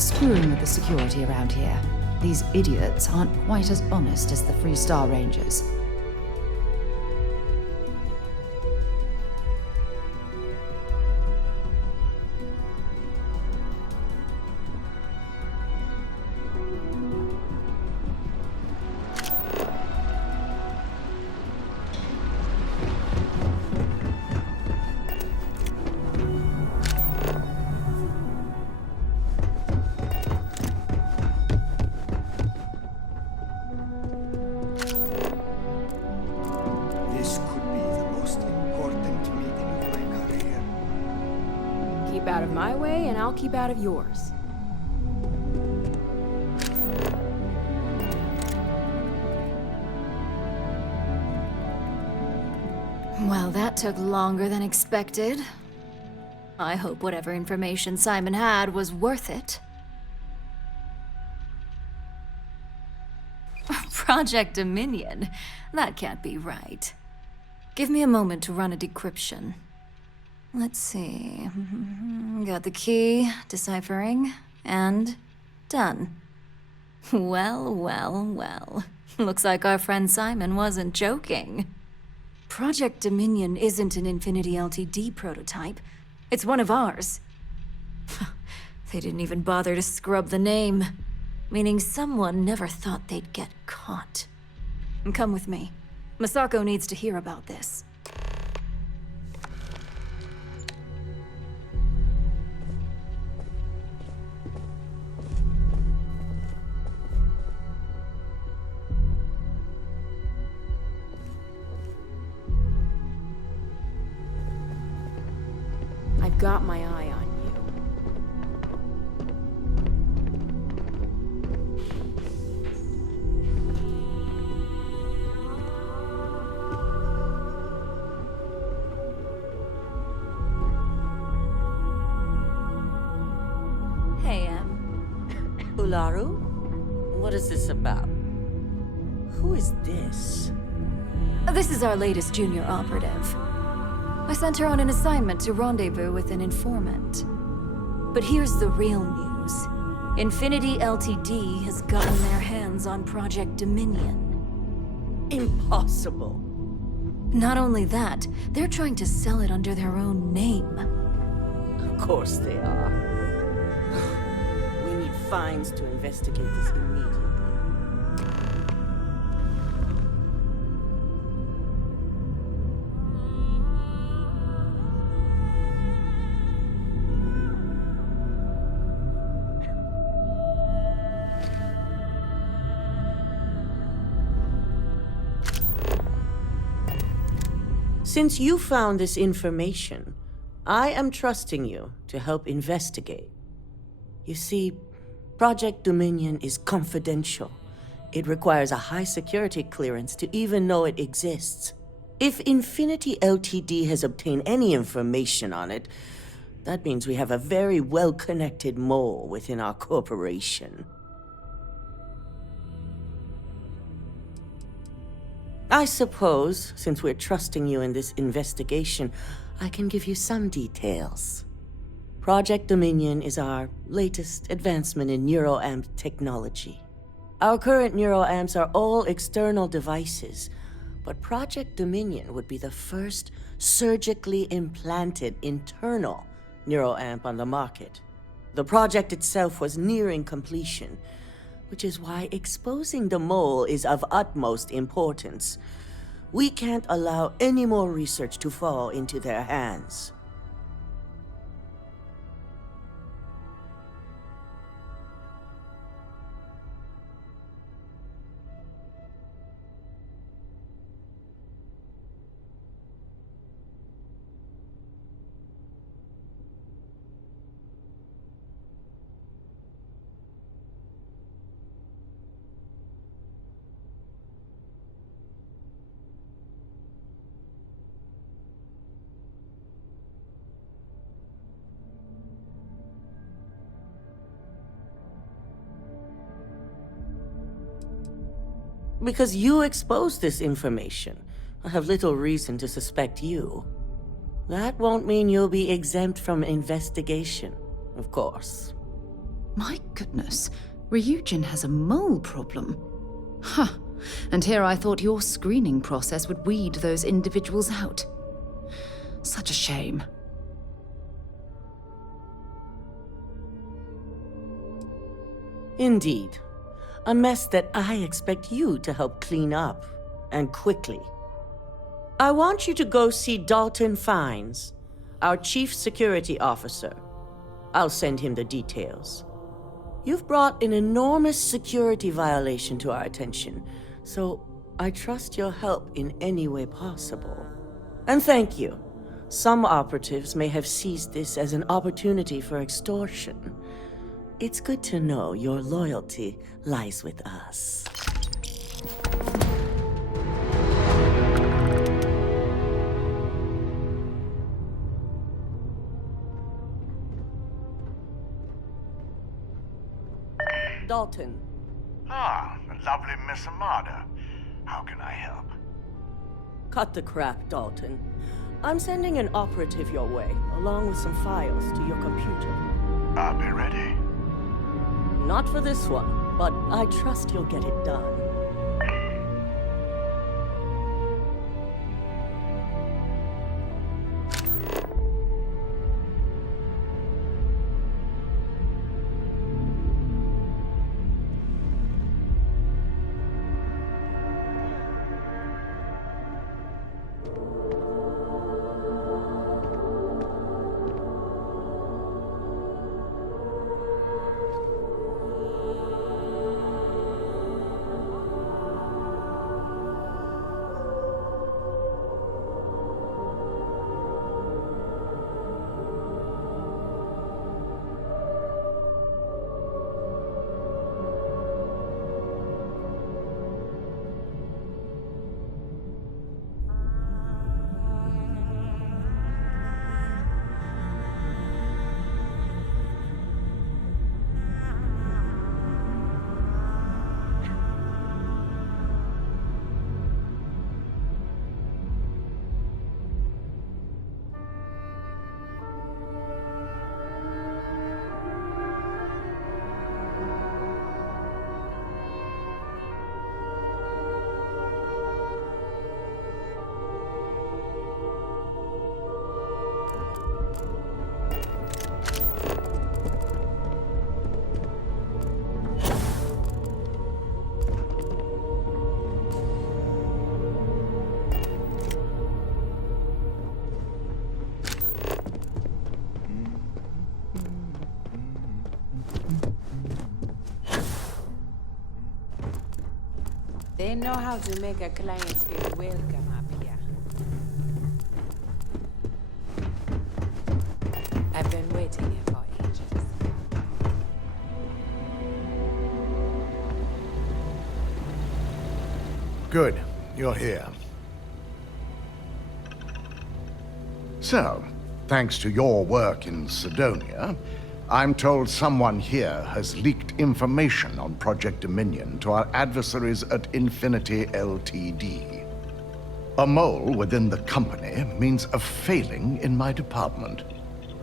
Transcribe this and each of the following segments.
screwing with the security around here. These idiots aren't quite as honest as the Freestar Rangers. Keep out of my way, and I'll keep out of yours. Well, that took longer than expected. I hope whatever information Simon had was worth it. Project Dominion? That can't be right. Give me a moment to run a decryption. Let's see. Got the key, deciphering, and done. Well, well, well. Looks like our friend Simon wasn't joking. Project Dominion isn't an Infinity Ltd prototype. It's one of ours. They didn't even bother to scrub the name, meaning someone never thought they'd get caught. Come with me. Masako needs to hear about this. I've got my eye on you. Hey, Ularu? What is this about? Who is this? This is our latest junior operative. I sent her on an assignment to rendezvous with an informant. But here's the real news. Infinity Ltd has gotten their hands on Project Dominion. Impossible. Not only that, they're trying to sell it under their own name. Of course they are. We need fines to investigate this immediately. Since you found this information, I am trusting you to help investigate. You see, Project Dominion is confidential. It requires a high security clearance to even know it exists. If Infinity Ltd has obtained any information on it, that means we have a very well-connected mole within our corporation. I suppose, since we're trusting you in this investigation, I can give you some details. Project Dominion is our latest advancement in neuroamp technology. Our current neuroamps are all external devices, but Project Dominion would be the first surgically implanted internal neuroamp on the market. The project itself was nearing completion, which is why exposing the mole is of utmost importance. We can't allow any more research to fall into their hands. Because you exposed this information, I have little reason to suspect you. That won't mean you'll be exempt from investigation, of course. My goodness, Ryujin has a mole problem. Huh. And here I thought your screening process would weed those individuals out. Such a shame. Indeed. A mess that I expect you to help clean up, and quickly. I want you to go see Dalton Fiennes, our Chief Security Officer. I'll send him the details. You've brought an enormous security violation to our attention, so I trust your help in any way possible. And thank you. Some operatives may have seized this as an opportunity for extortion. It's good to know your loyalty lies with us. Dalton. Ah, the lovely Miss Amada. How can I help? Cut the crap, Dalton. I'm sending an operative your way, along with some files to your computer. I'll be ready. Not for this one, but I trust you'll get it done. They know how to make a client feel welcome up here. I've been waiting here for ages. Good, you're here. So, thanks to your work in Sidonia, I'm told someone here has leaked information on Project Dominion to our adversaries at Infinity Ltd. A mole within the company means a failing in my department.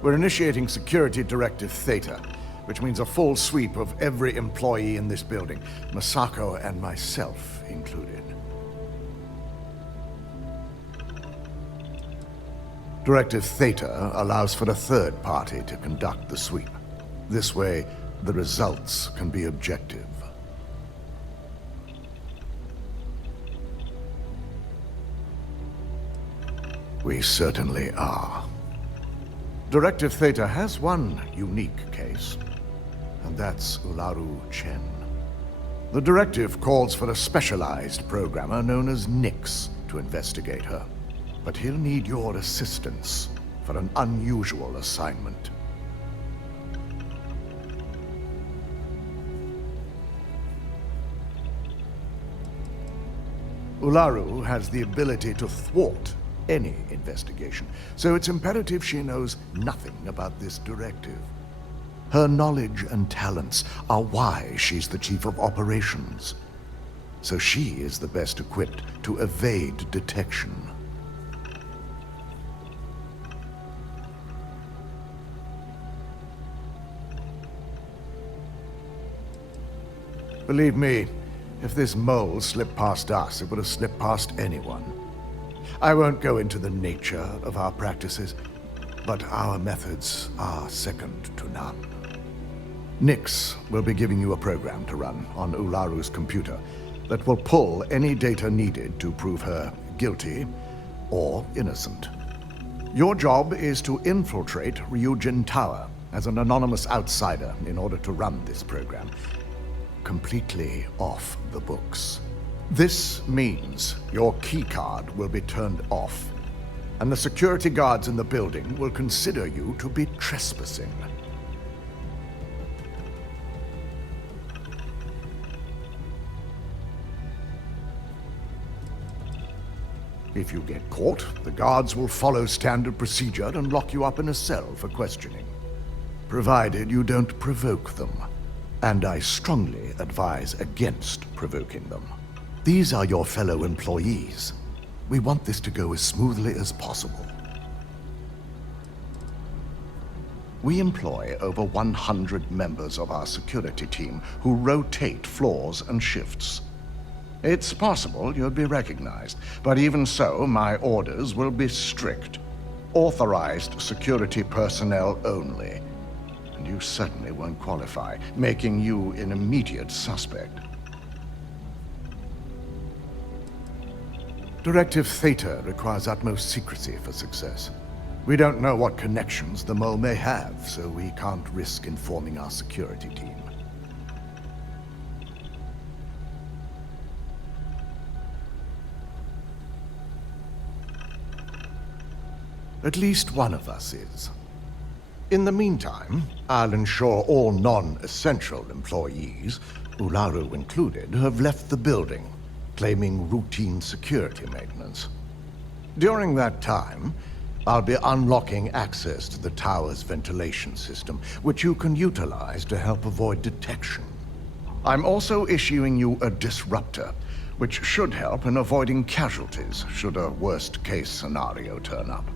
We're initiating Security Directive Theta, which means a full sweep of every employee in this building, Masako and myself included. Directive Theta allows for a third party to conduct the sweep. This way, the results can be objective. We certainly are. Directive Theta has one unique case, and that's Ularu Chen. The directive calls for a specialized programmer known as Nix to investigate her. But he'll need your assistance for an unusual assignment. Ularu has the ability to thwart any investigation, so it's imperative she knows nothing about this directive. Her knowledge and talents are why she's the chief of operations, so she is the best equipped to evade detection. Believe me, if this mole slipped past us, it would have slipped past anyone. I won't go into the nature of our practices, but our methods are second to none. Nyx will be giving you a program to run on Ularu's computer that will pull any data needed to prove her guilty or innocent. Your job is to infiltrate Ryujin Tower as an anonymous outsider in order to run this program completely off the books. This means your keycard will be turned off, and the security guards in the building will consider you to be trespassing. If you get caught, the guards will follow standard procedure and lock you up in a cell for questioning. Provided you don't provoke them. And I strongly advise against provoking them. These are your fellow employees. We want this to go as smoothly as possible. We employ over 100 members of our security team who rotate floors and shifts. It's possible you'll be recognized, but even so, my orders will be strict. Authorized security personnel only. And you certainly won't qualify, making you an immediate suspect. Directive Theta requires utmost secrecy for success. We don't know what connections the mole may have, so we can't risk informing our security team. At least one of us is. In the meantime, I'll ensure all non-essential employees, Ularu included, have left the building, claiming routine security maintenance. During that time, I'll be unlocking access to the tower's ventilation system, which you can utilize to help avoid detection. I'm also issuing you a disruptor, which should help in avoiding casualties should a worst-case scenario turn up.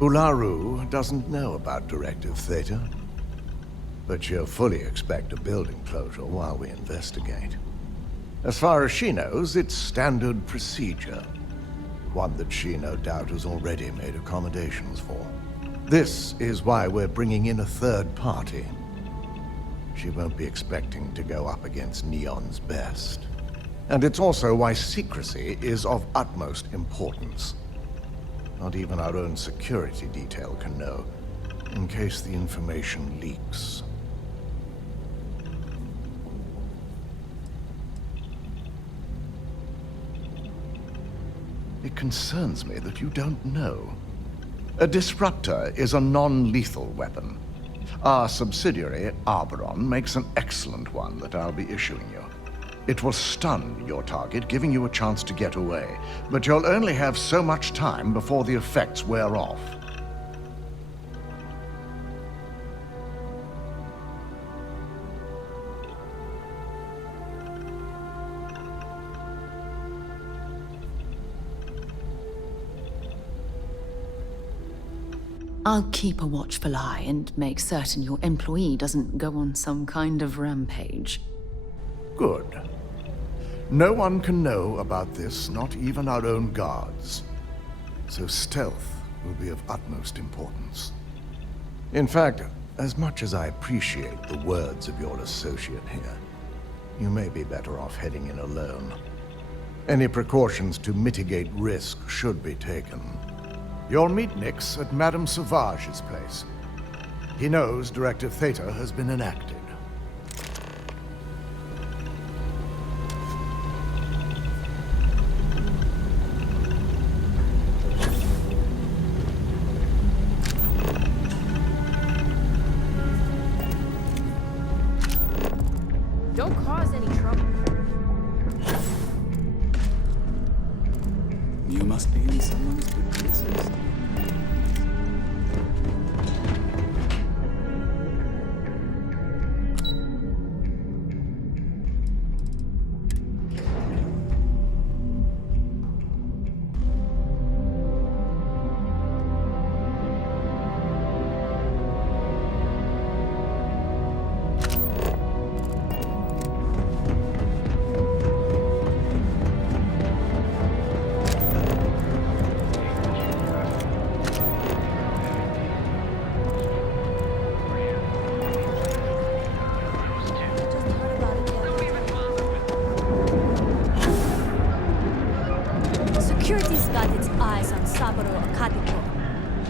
Ularu doesn't know about Directive Theta, but she'll fully expect a building closure while we investigate. As far as she knows, it's standard procedure, one that she no doubt has already made accommodations for. This is why we're bringing in a third party. She won't be expecting to go up against Neon's best. And it's also why secrecy is of utmost importance. Not even our own security detail can know, in case the information leaks. It concerns me that you don't know. A disruptor is a non-lethal weapon. Our subsidiary, Arboron, makes an excellent one that I'll be issuing you. It will stun your target, giving you a chance to get away, but you'll only have so much time before the effects wear off. I'll keep a watchful eye and make certain your employee doesn't go on some kind of rampage. Good. No one can know about this, not even our own guards. So stealth will be of utmost importance. In fact, as much as I appreciate the words of your associate here, you may be better off heading in alone. Any precautions to mitigate risk should be taken. You'll meet Nyx at Madame Sauvage's place. He knows Directive Theta has been enacted. Don't cause any trouble. You must be in someone's good graces.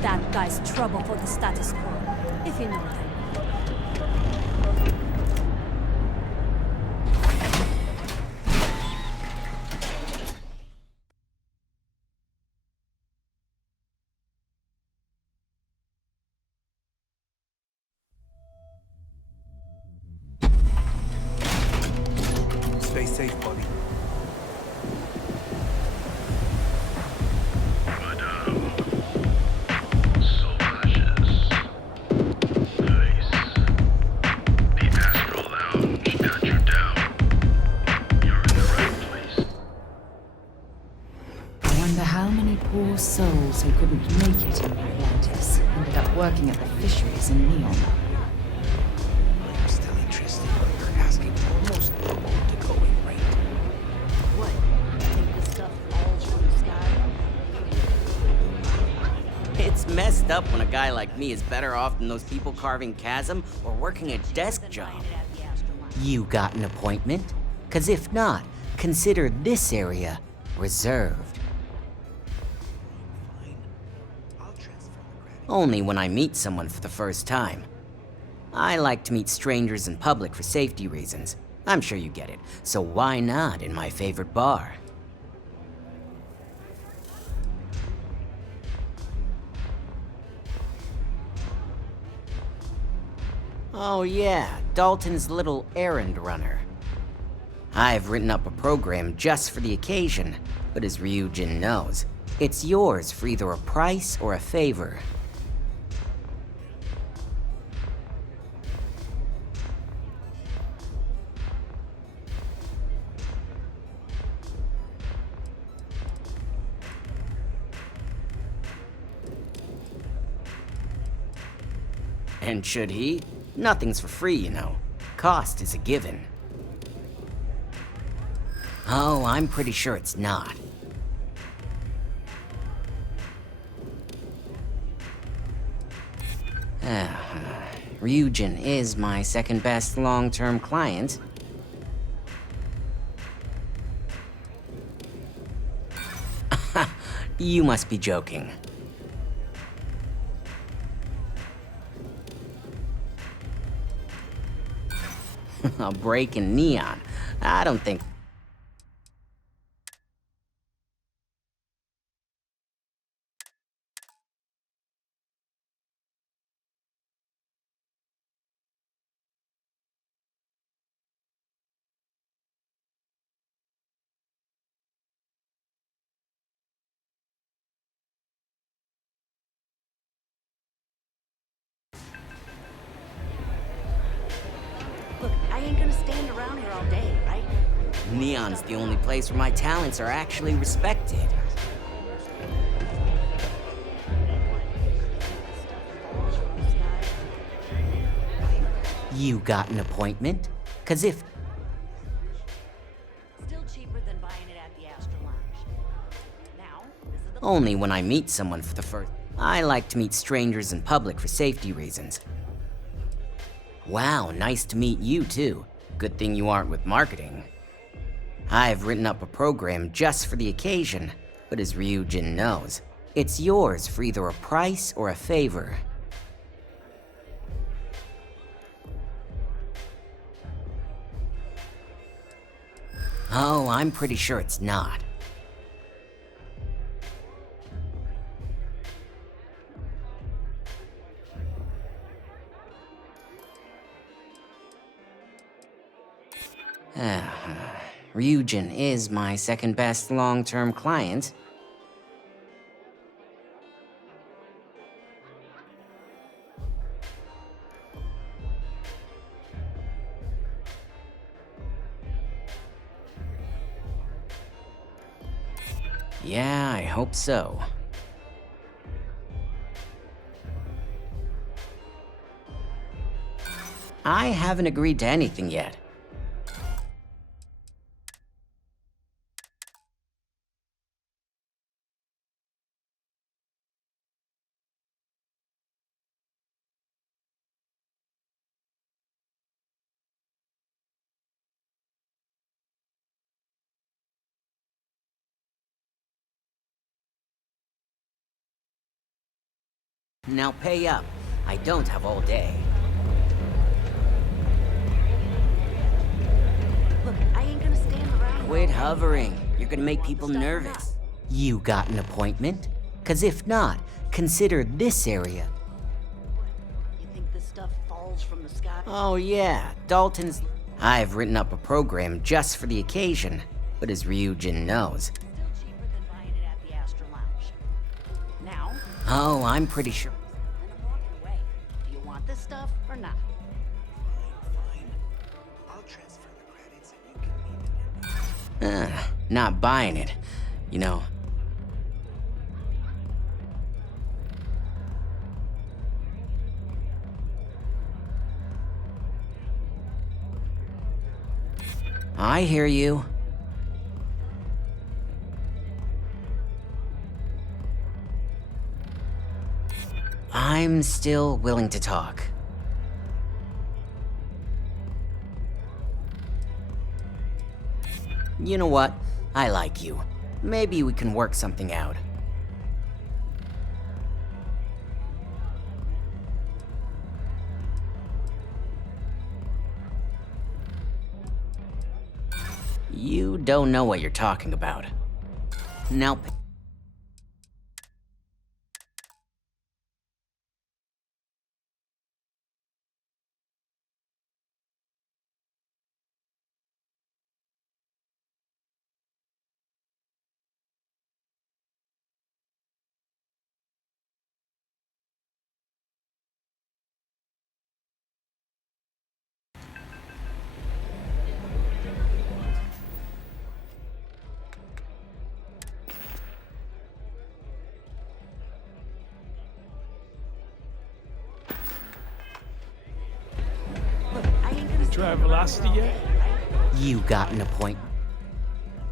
that guy's trouble for the status quo, if you know what I mean. Stay safe, buddy. I wonder how many poor souls who couldn't make it in Atlantis ended up working at the fisheries in Neon. I'm still interested, but you're asking almost double the going rate. What? Think the stuff falls from the sky? It's messed up when a guy like me is better off than those people carving chasm or working a desk job. You got an appointment? 'Cause if not, consider this area reserved. Only when I meet someone for the first time. I like to meet strangers in public for safety reasons. I'm sure you get it, so why not in my favorite bar? Oh yeah, Dalton's little errand runner. I've written up a program just for the occasion, but as Ryujin knows, it's yours for either a price or a favor. And should he? Nothing's for free, you know. Cost is a given. Oh, I'm pretty sure it's not. Ryujin is my second best long-term client. You must be joking. A break in Neon. I don't think... Look, I ain't gonna stand around here all day, right? Neon's the only place where my talents are actually respected. You got an appointment? 'Cause if... Still cheaper than buying it at the Astro Lounge. Now, this is the Only when I meet someone for the first... I like to meet strangers in public for safety reasons. Wow, nice to meet you too. Good thing you aren't with marketing. I've written up a program just for the occasion, but as Ryujin knows, it's yours for either a price or a favor. Oh, I'm pretty sure it's not. Ryujin is my second best long-term client. Yeah, I hope so. I haven't agreed to anything yet. Now pay up. I don't have all day. Look, I ain't gonna stand around. Quit hovering. You're gonna make people nervous. You got an appointment? 'Cause if not, consider this area. You think this stuff falls from the sky? Oh yeah, Dalton's... I've written up a program just for the occasion, but as Ryujin knows... Still cheaper than buying it at the Astra Lounge. Now, Oh, I'm pretty sure... then I'm walking away. Do you want this stuff or not? Fine. I'll transfer the credits and you can meet them. Not buying it. You know... I hear you. I'm still willing to talk. You know what? I like you. Maybe we can work something out. You don't know what you're talking about. Now... Look, I ain't gonna Try velocity yet? You got an appointment.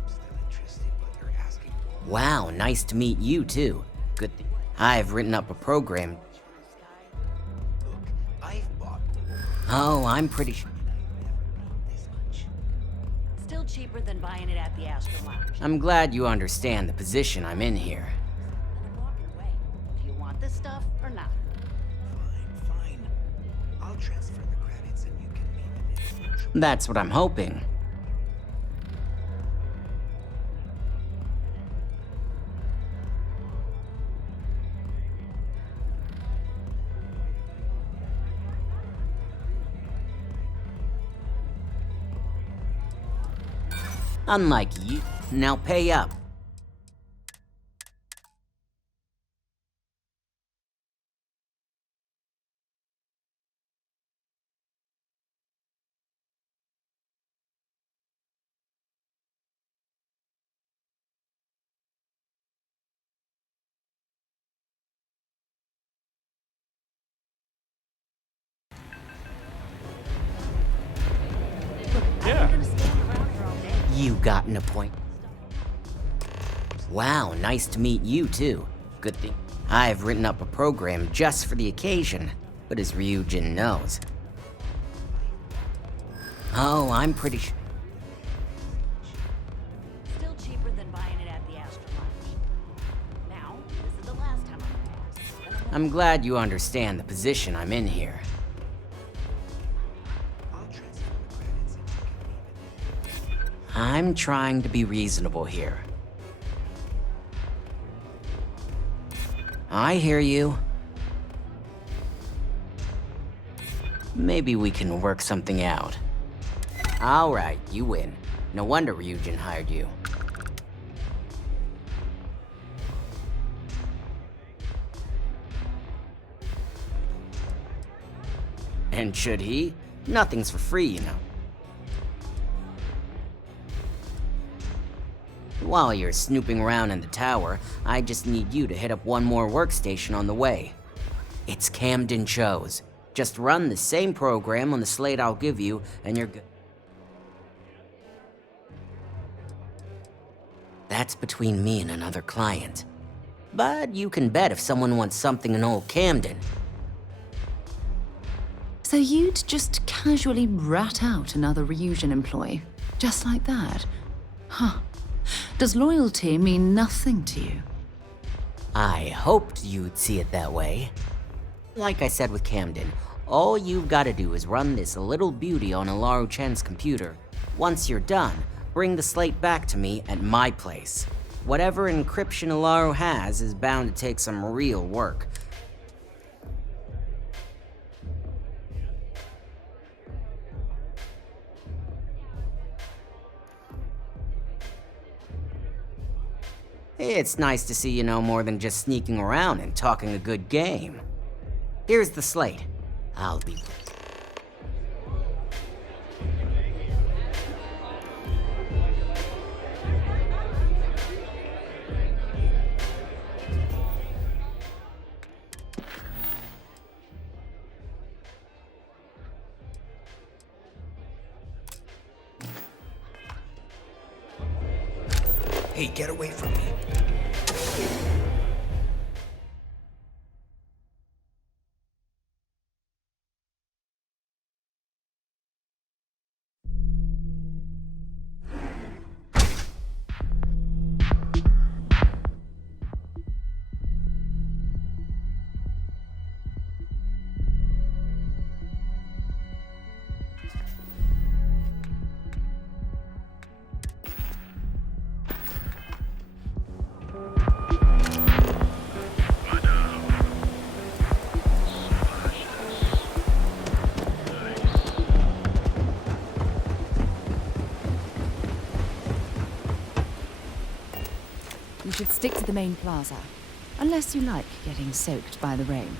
Still interested, but you're asking for Wow, nice to meet you too. Good thing. I've written up a program. Look, I've bought Oh, I'm pretty sure. this much. Still cheaper than buying it at the Astra Lounge. I'm glad you understand the position I'm in here. Then I'm walking away. Do you want this stuff or not? Fine. I'll transfer the credits and you can meet them in... That's what I'm hoping. Unlike you. Now pay up. Yeah. I'm gonna stand around here all day. You got an appointment. Wow, nice to meet you too. Good thing. I've written up a program just for the occasion, but as Ryujin knows. Oh, I'm pretty sure. Still cheaper than buying it at the Astra Lounge. Now, this is the last time I'm gonna ask. Then I'm glad you understand the position I'm in here. I'll transfer the credits and you can meet them I'm trying to be reasonable here. I hear you. Maybe we can work something out. Alright, you win. No wonder Ryujin hired you. And should he? Nothing's for free, you know. While you're snooping around in the tower, I just need you to hit up one more workstation on the way. It's Camden Cho's. Just run the same program on the slate I'll give you, and you're good. That's between me and another client. But you can bet if someone wants something in old Camden. So you'd just casually rat out another Ryujin employee, just like that? Huh. Does loyalty mean nothing to you? I hoped you'd see it that way. Like I said with Camden, all you've got to do is run this little beauty on Ularu Chen's computer. Once you're done, bring the slate back to me at my place. Whatever encryption Ularu has is bound to take some real work. It's nice to see you know more than just sneaking around and talking a good game. Here's the slate. I'll be... Hey, get away from me. You should stick to the main plaza, unless you like getting soaked by the rain.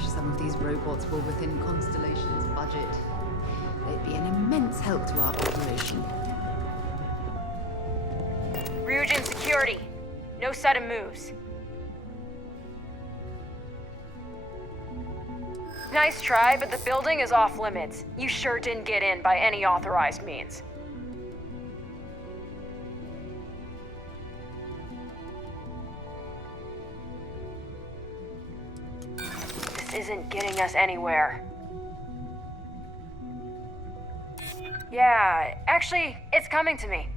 wish some of these robots were within Constellation's budget. They'd be an immense help to our operation. Ryujin security. No sudden moves. Nice try, but the building is off limits. You sure didn't get in by any authorized means. This isn't getting us anywhere. Yeah, actually, it's coming to me.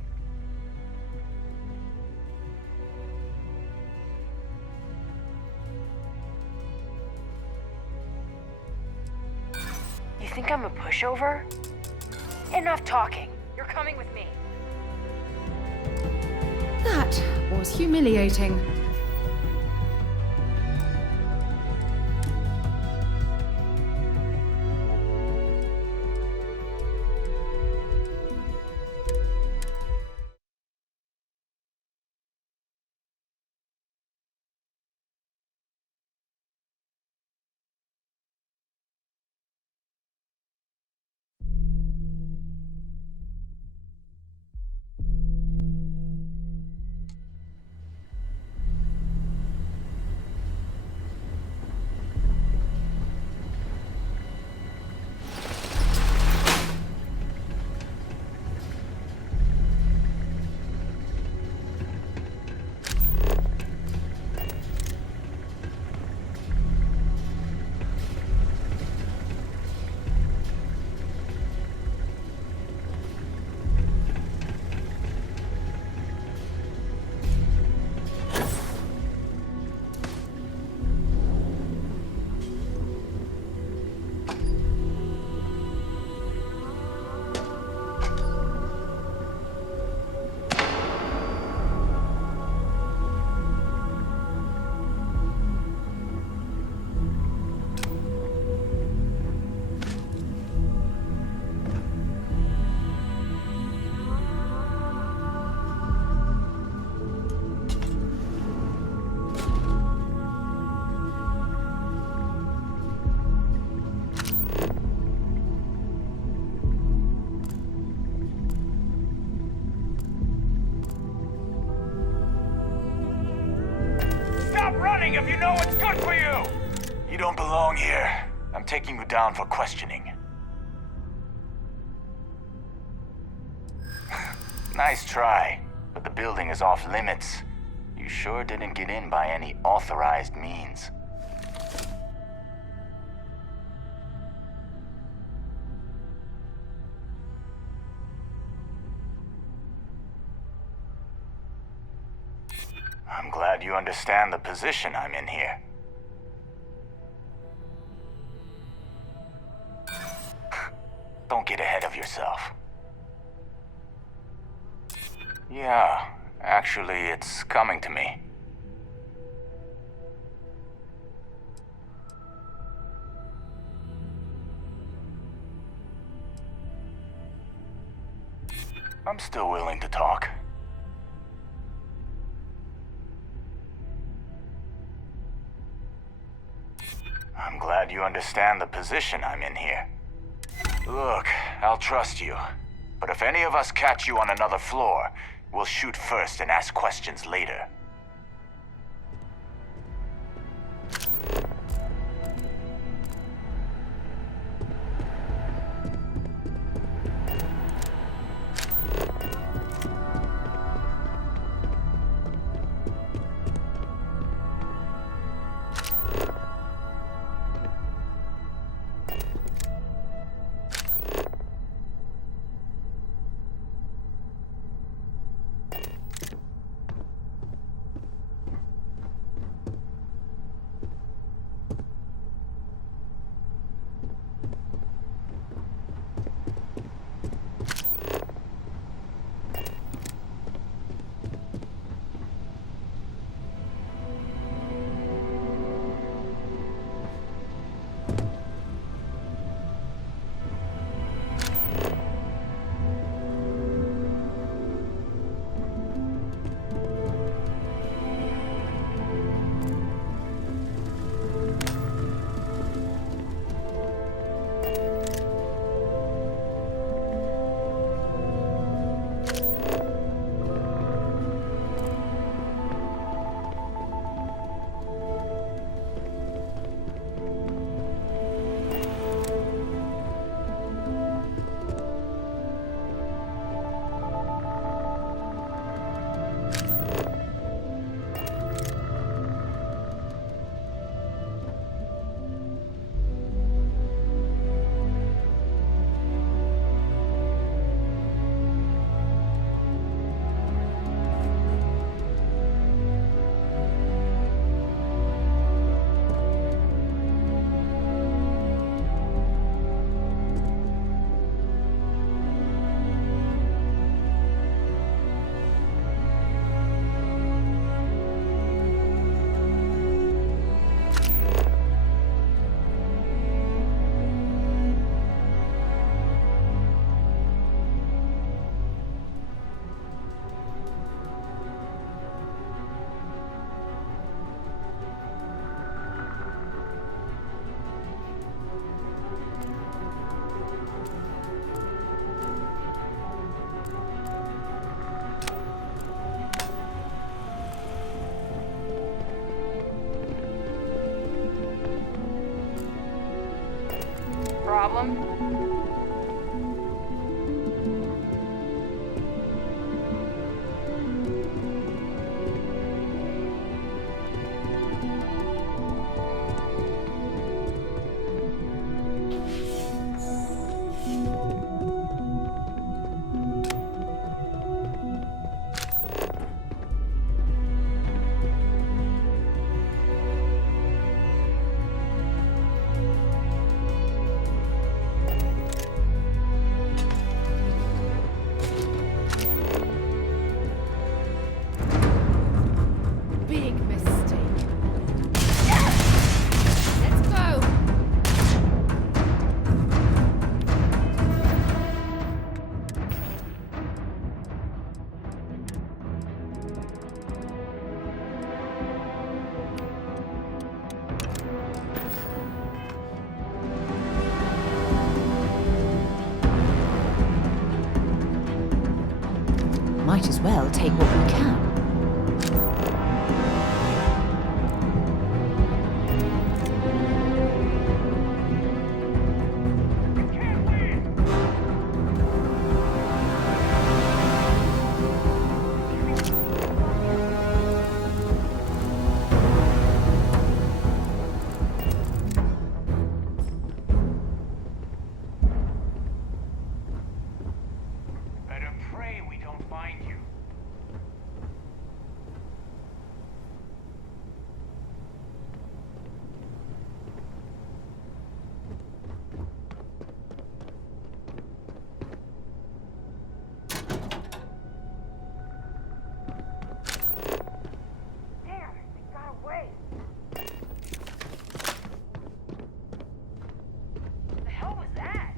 You think I'm a pushover? Enough talking. You're coming with me. That was humiliating. If you know what's good for you! You don't belong here. I'm taking you down for questioning. Nice try, but the building is off limits. You sure didn't get in by any authorized means. I'm glad you understand the position I'm in here. Don't get ahead of yourself. Yeah, actually, it's coming to me. I'm still willing to talk. I'm glad you understand the position I'm in here. Look, I'll trust you. But if any of us catch you on another floor, we'll shoot first and ask questions later. problem? Big mistake. Let's go! Might as well take what we can. Better pray we don't find you. Damn, they got away. The hell was that?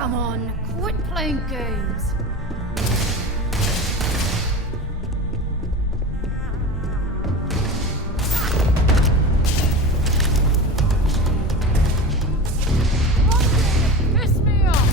Come on, quit playing games. Piss me off.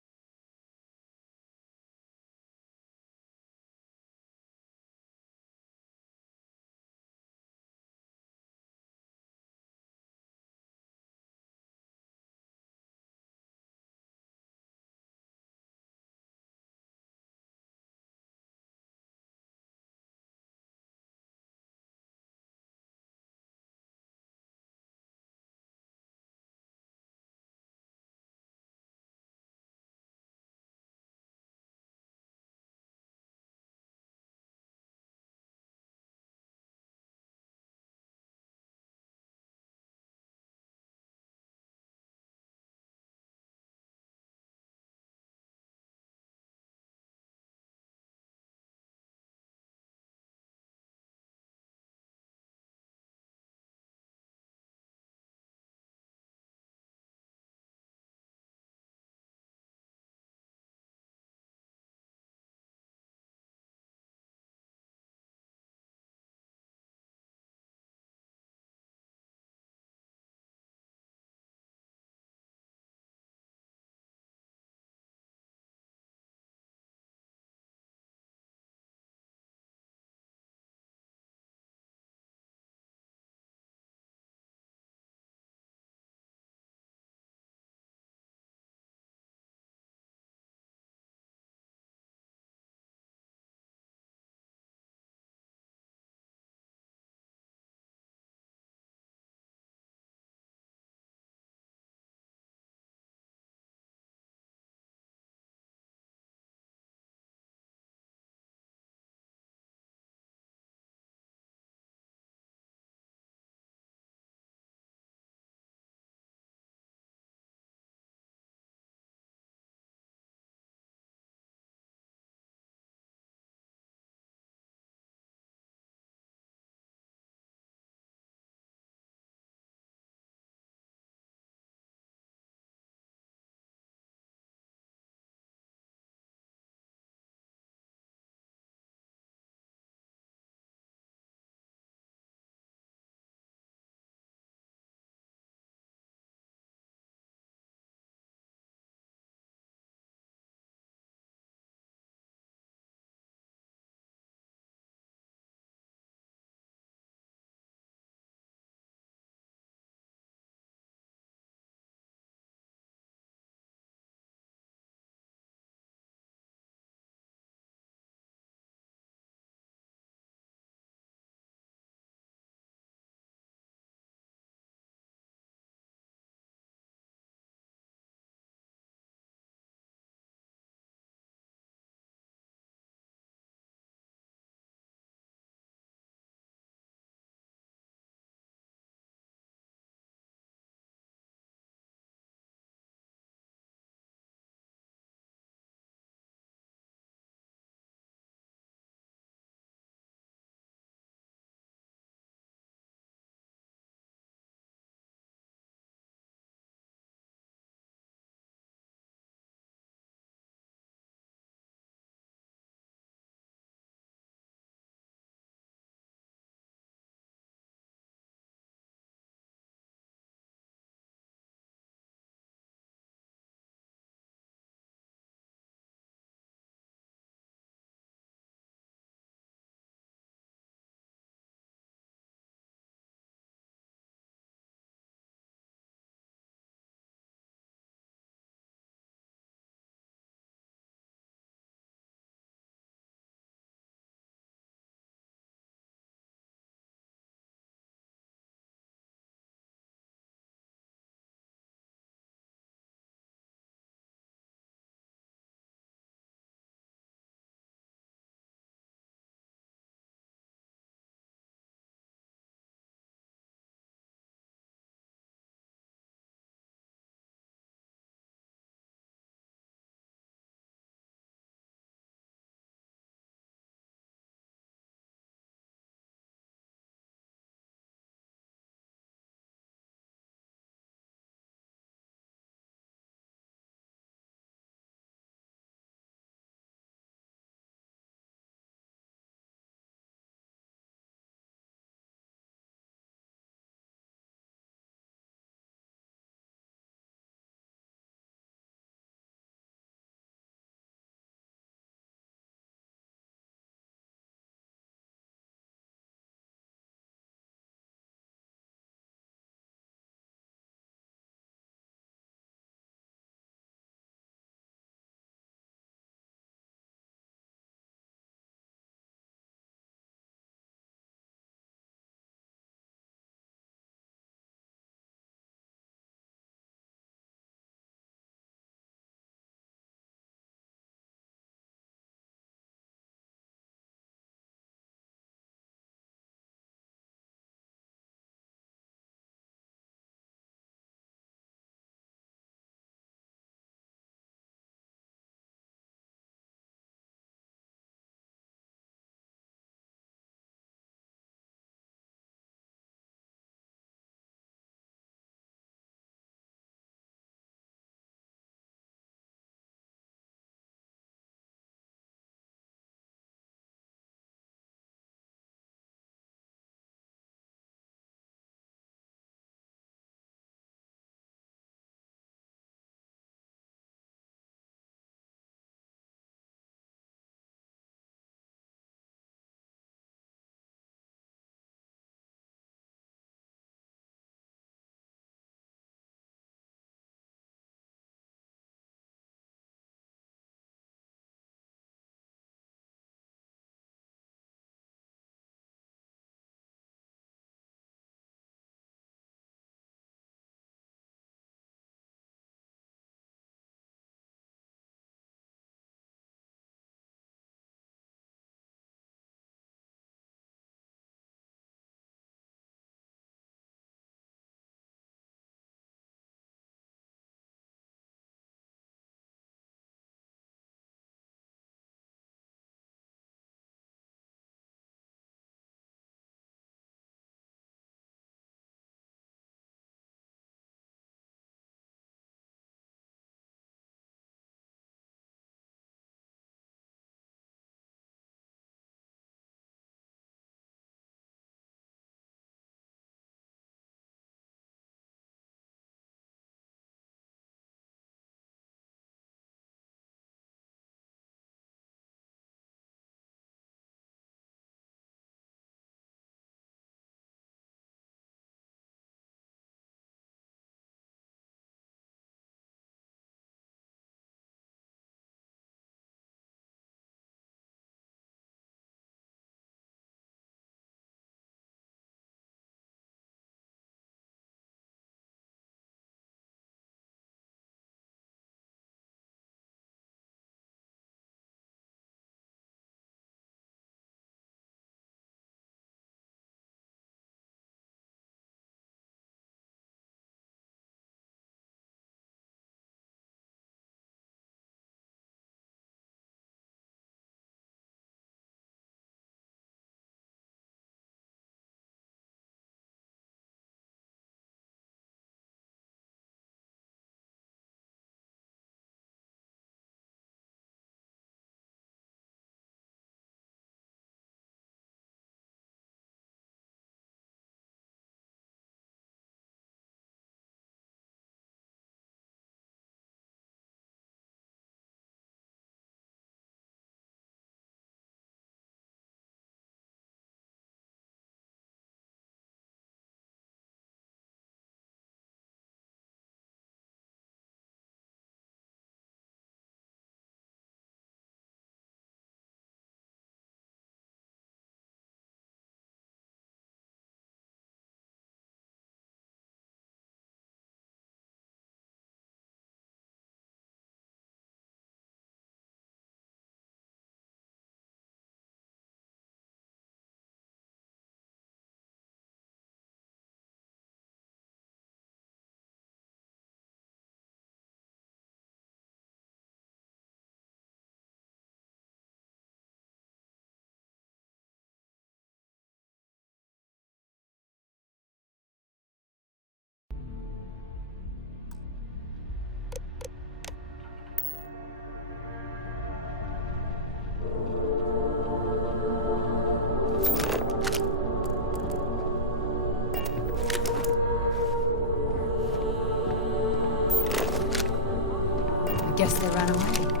Guess they ran away.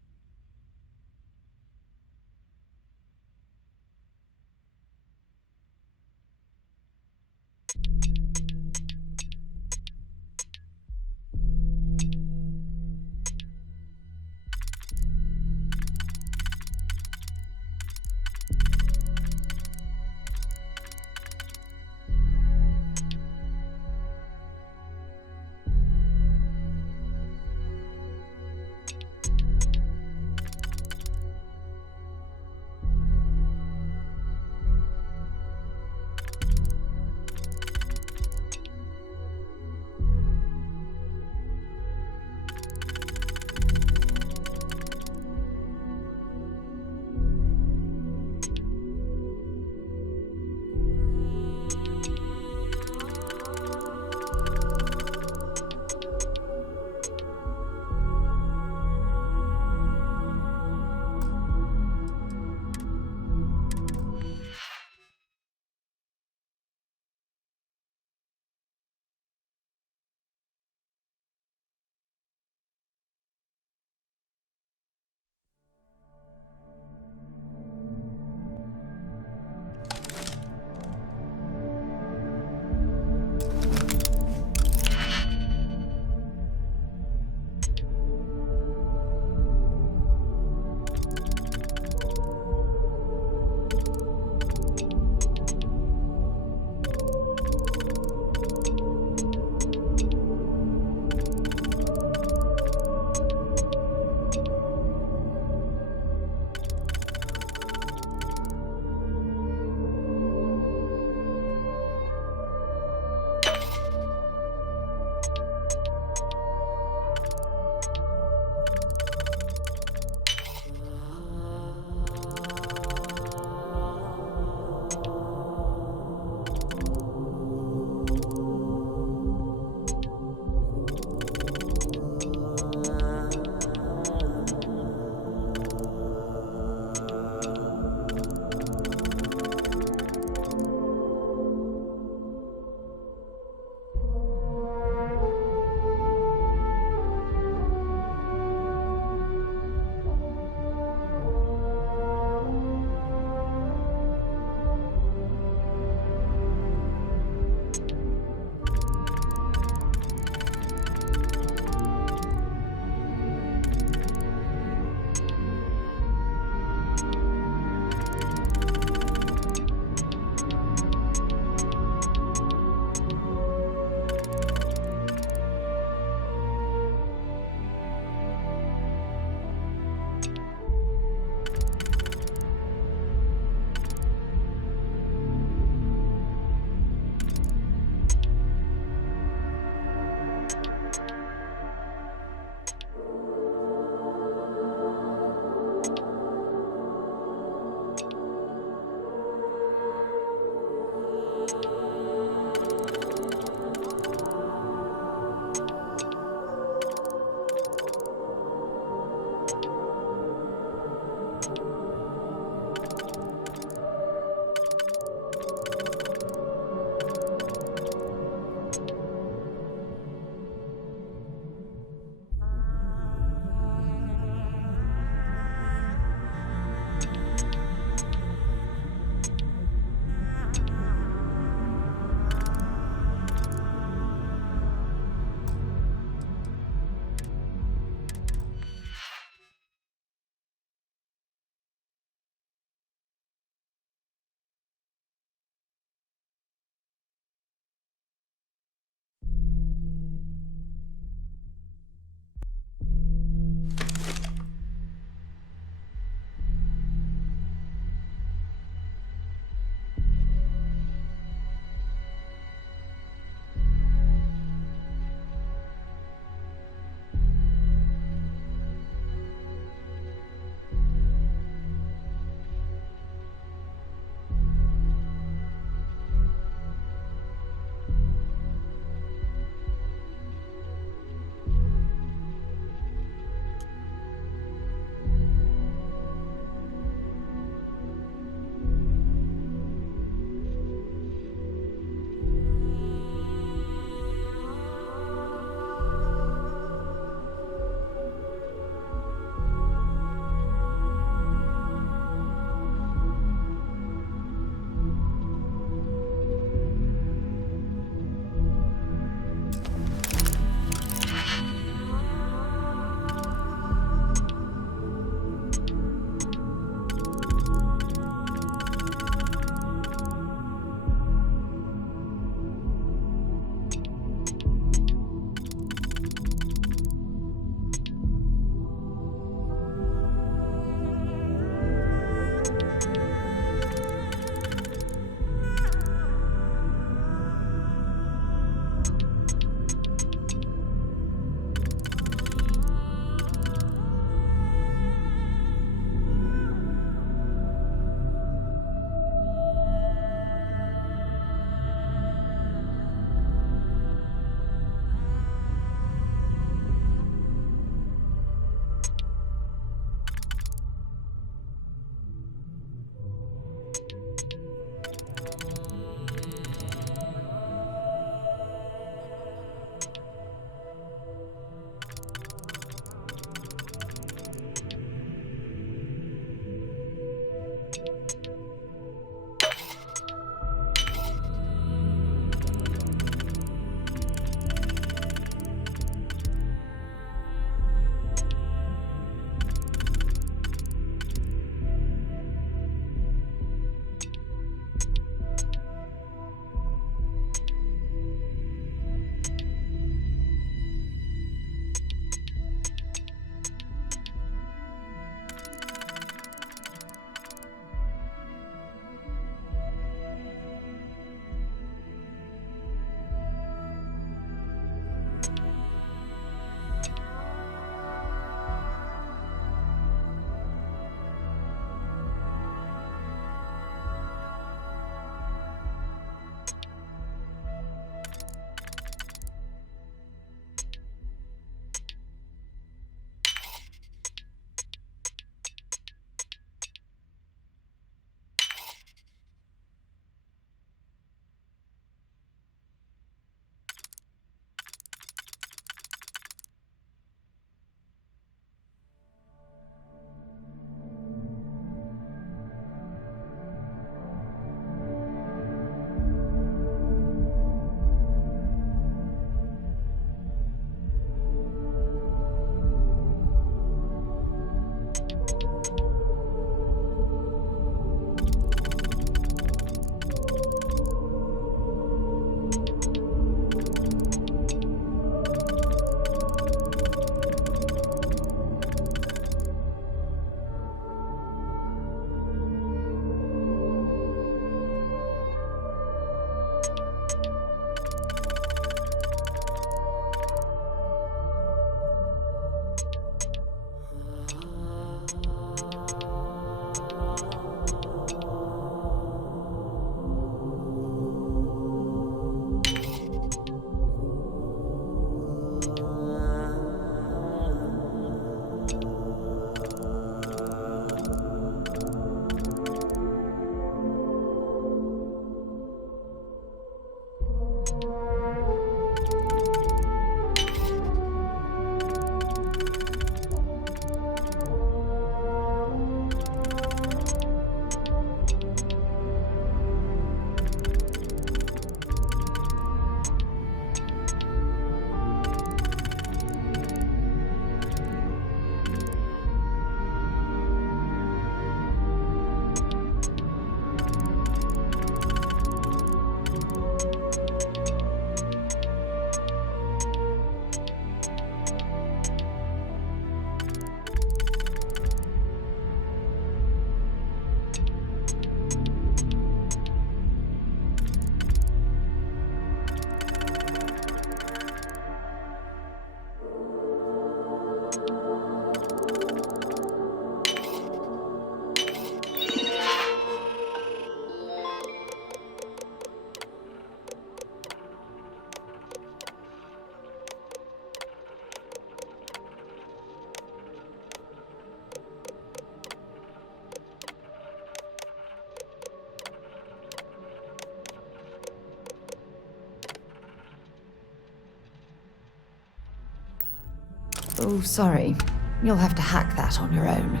Oh, sorry. You'll have to hack that on your own.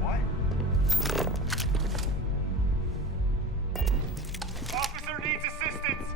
What? Officer needs assistance!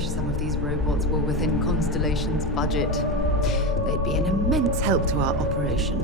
wish some of these robots were within Constellation's budget. They'd be an immense help to our operation.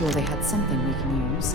sure they had something we can use.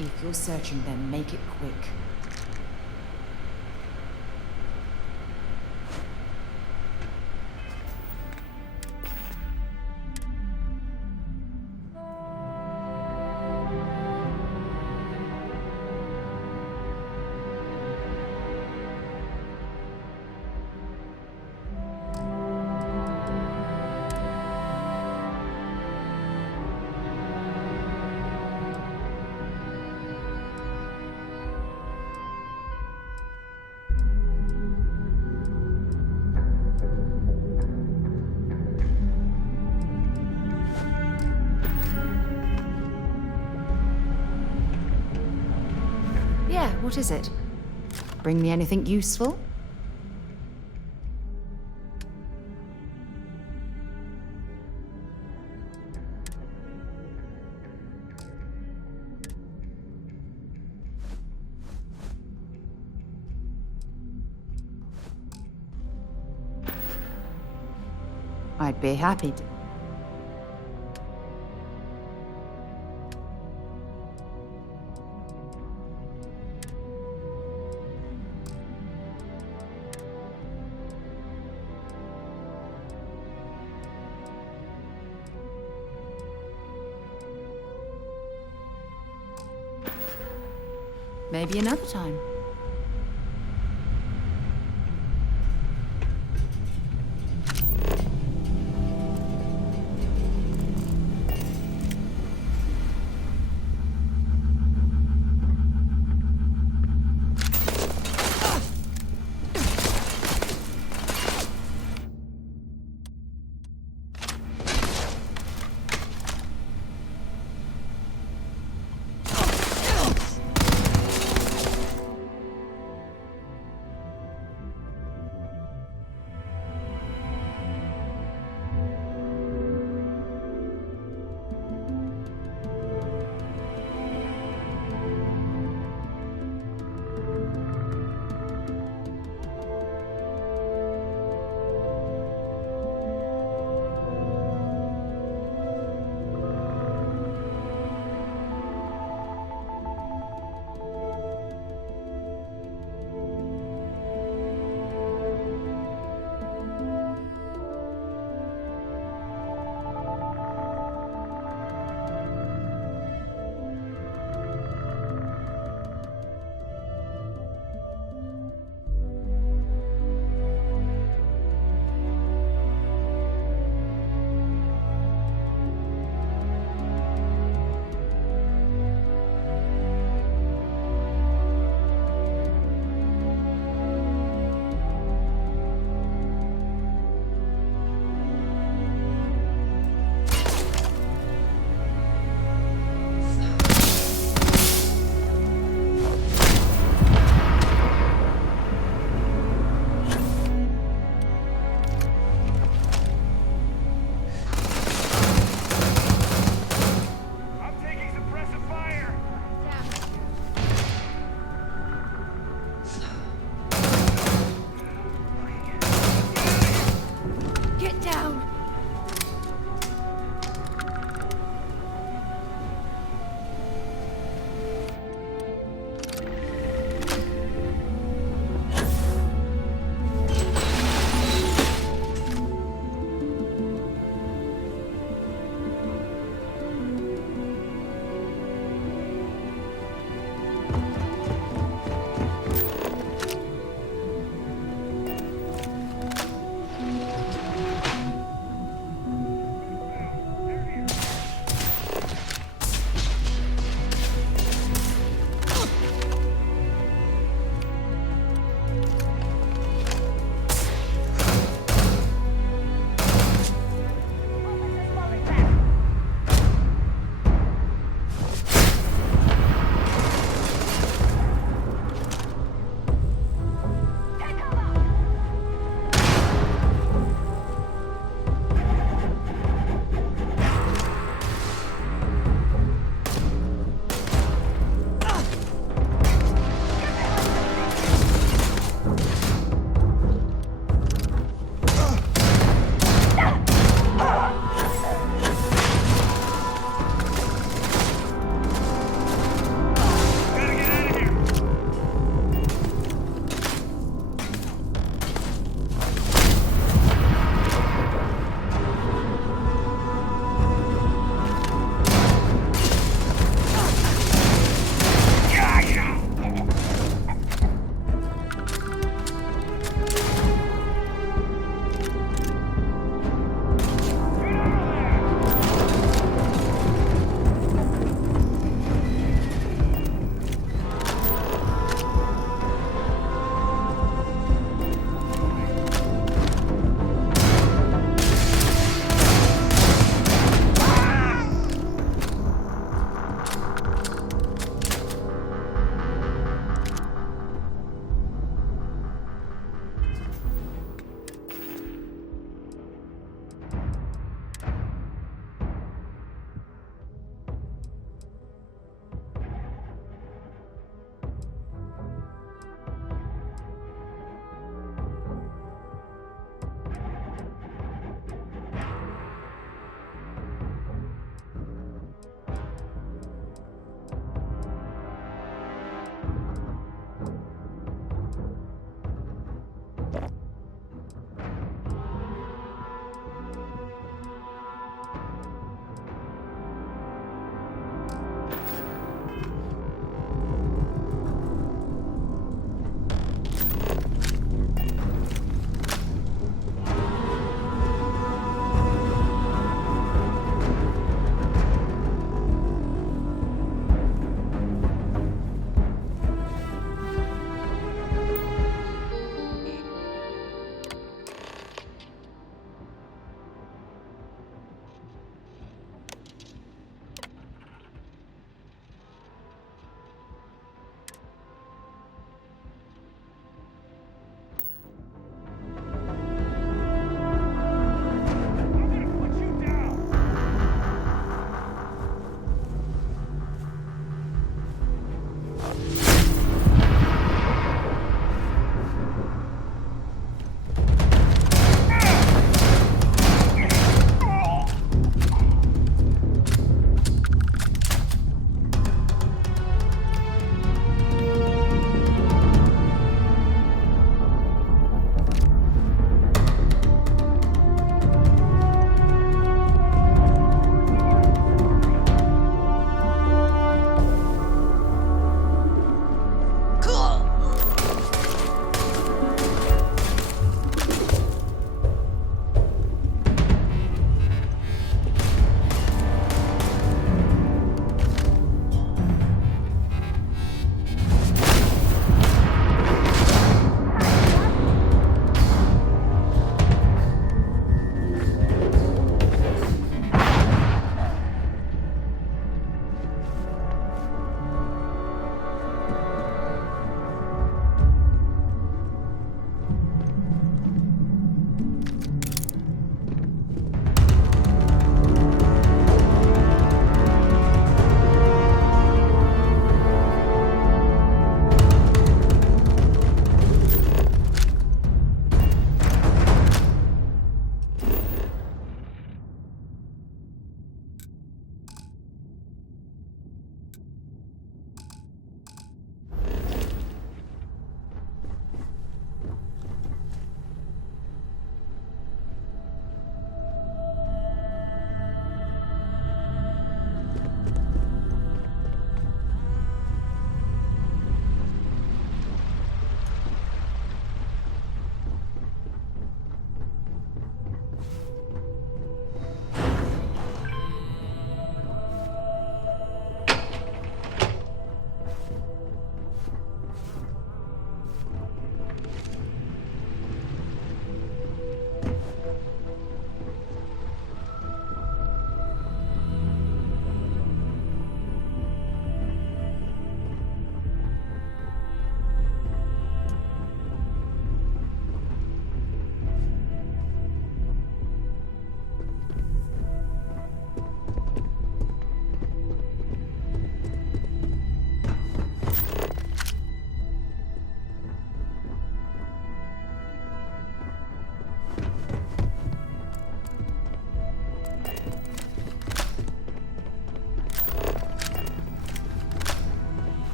If you're searching, then make it quick. Yeah, what is it? Bring me anything useful? I'd be happy to. Maybe another time.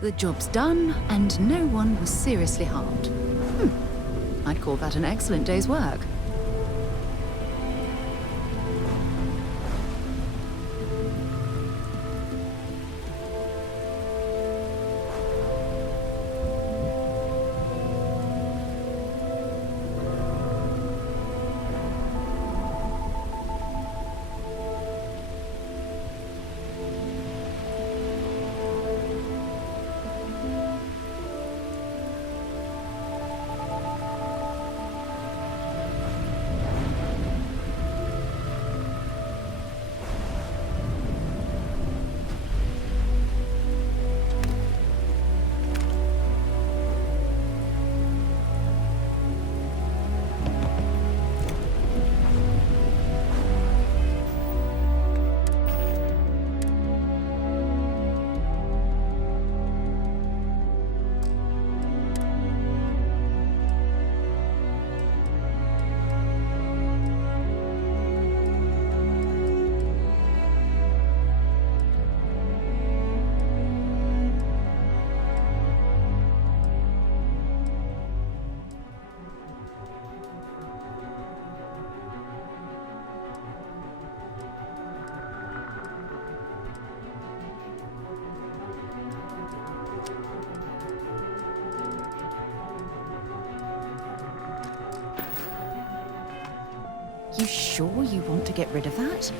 The job's done, and no one was seriously harmed. I'd call that an excellent day's work. You sure you want to get rid of that?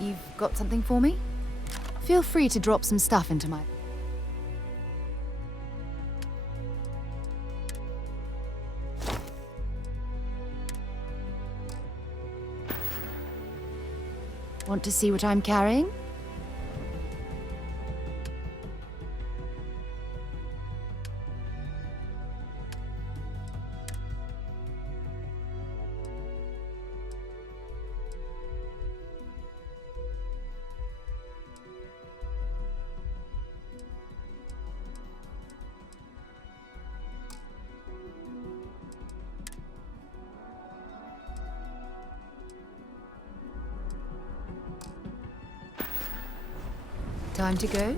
You've got something for me? Feel free to drop some stuff into my... Want to see what I'm carrying? Time to go?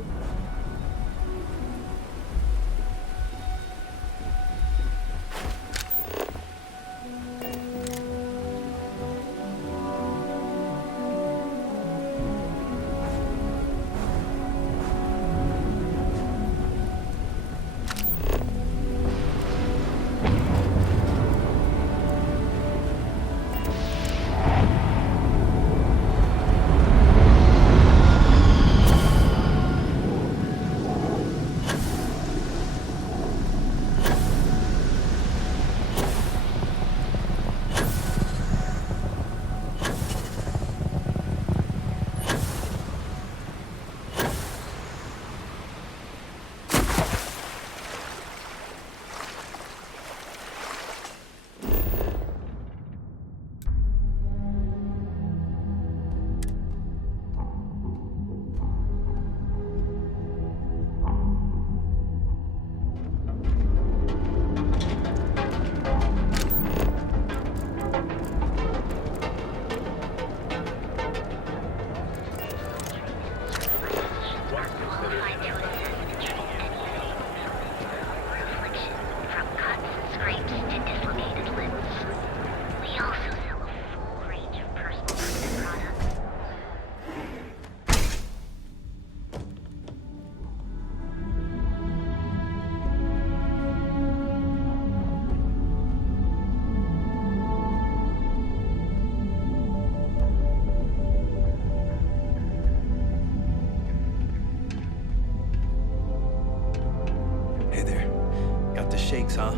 Shakes, huh?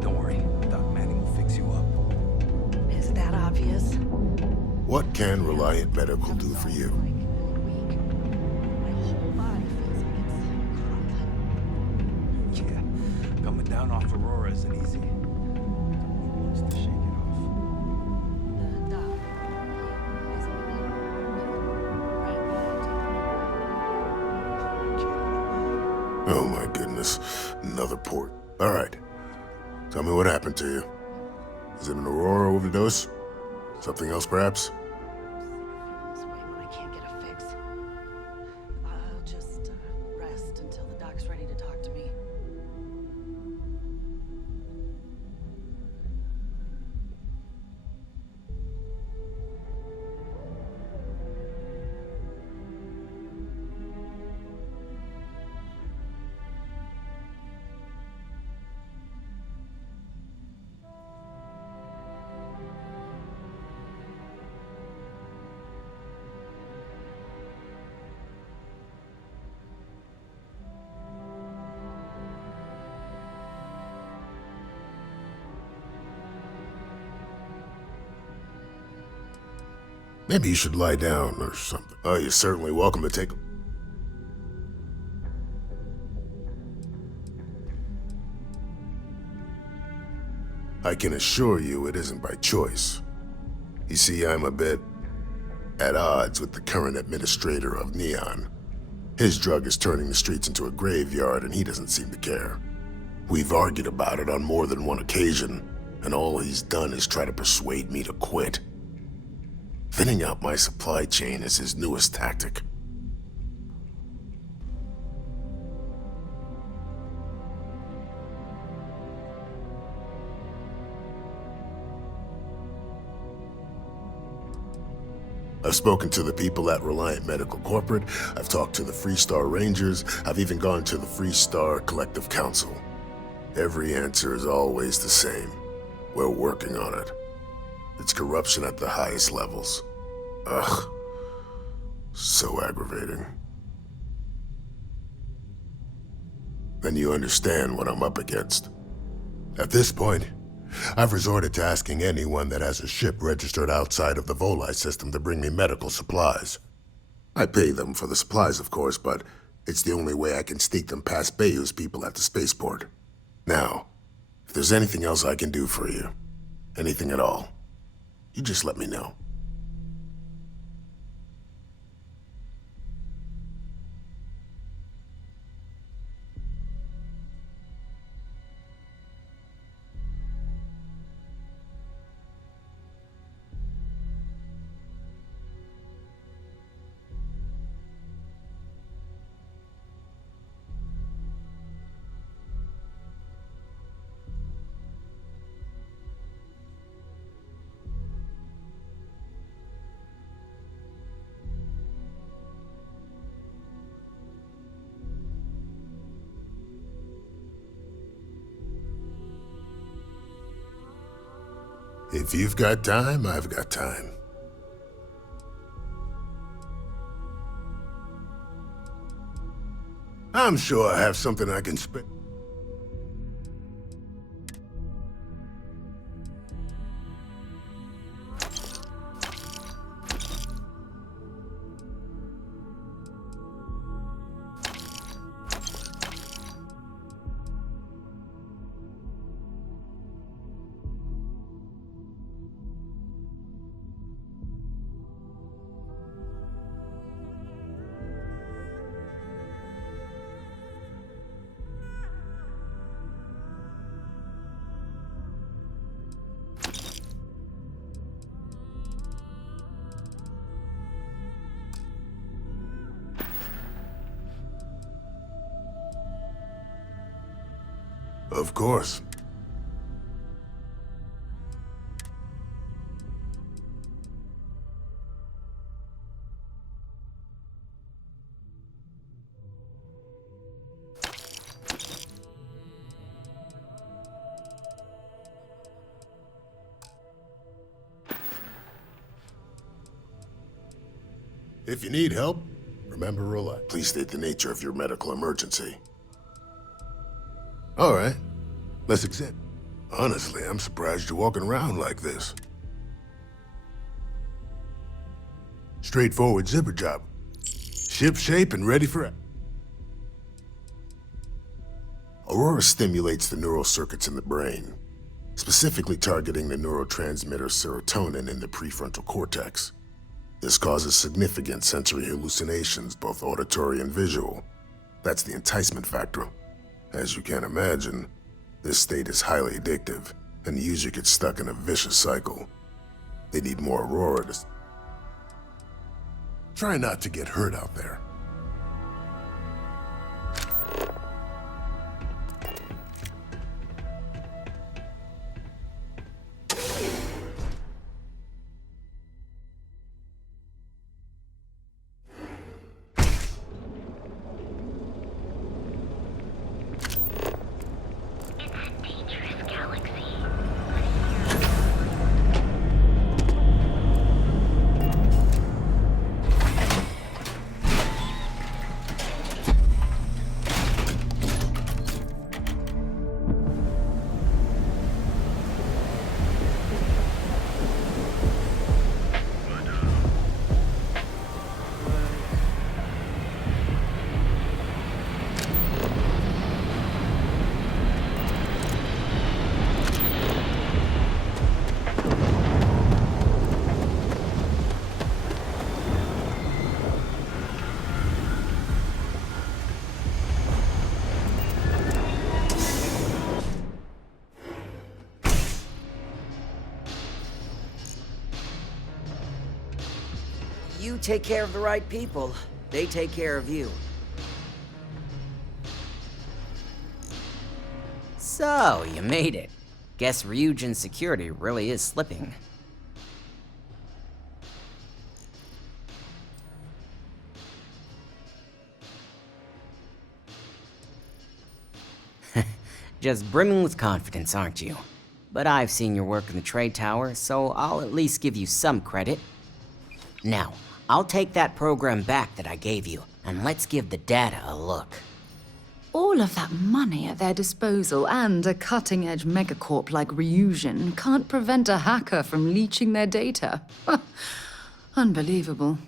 Don't worry, Doc Manning will fix you up. Is that obvious? What can Reliant Medical do for you? Yeah, coming down off Aurora isn't easy. just to shake it off. Oh my goodness. Another port. Alright. Tell me what happened to you. Is it an Aurora overdose? Something else, perhaps? This way when I can't get a fix. I'll just rest until the doc's ready to talk to me. Maybe you should lie down or something. Oh, you're certainly welcome to take... I can assure you it isn't by choice. You see, I'm a bit at odds with the current administrator of Neon. His drug is turning the streets into a graveyard and he doesn't seem to care. We've argued about it on more than one occasion, and all he's done is try to persuade me to quit. Thinning out my supply chain is his newest tactic. I've spoken to the people at Reliant Medical Corporate, I've talked to the Freestar Rangers, I've even gone to the Freestar Collective Council. Every answer is always the same. We're working on it. It's corruption at the highest levels. Ugh. So aggravating. Then you understand what I'm up against. At this point, I've resorted to asking anyone that has a ship registered outside of the Volii system to bring me medical supplies. I pay them for the supplies, of course, but it's the only way I can sneak them past Bayou's people at the spaceport. Now, if there's anything else I can do for you, anything at all, you just let me know. If you've got time, I've got time. I'm sure I have something I can spare. Of course. If you need help, remember Rolla. Please state the nature of your medical emergency. All right, let's examine. Honestly, I'm surprised you're walking around like this. Straightforward zipper job. Ship shape and ready for it. Aurora stimulates the neural circuits in the brain. specifically targeting the neurotransmitter serotonin in the prefrontal cortex. This causes significant sensory hallucinations, both auditory and visual. That's the enticement factor. As you can imagine, this state is highly addictive, and the user gets stuck in a vicious cycle. They need more Aurora to... Try not to get hurt out there. You take care of the right people, they take care of you. So, you made it. Guess Ryujin's security really is slipping. Just brimming with confidence, aren't you? But I've seen your work in the trade tower, so I'll at least give you some credit. Now, I'll take that program back that I gave you, and let's give the data a look. All of that money at their disposal and a cutting-edge megacorp like Ryujin can't prevent a hacker from leeching their data. Unbelievable.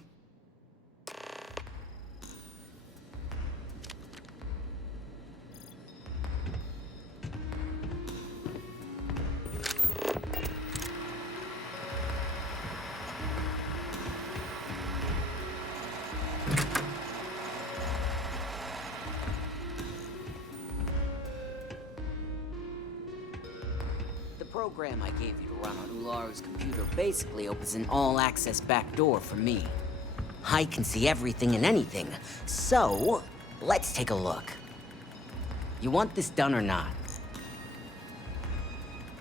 The program I gave you to run on Ularu's computer basically opens an all-access backdoor for me. I can see everything and anything, so let's take a look. You want this done or not?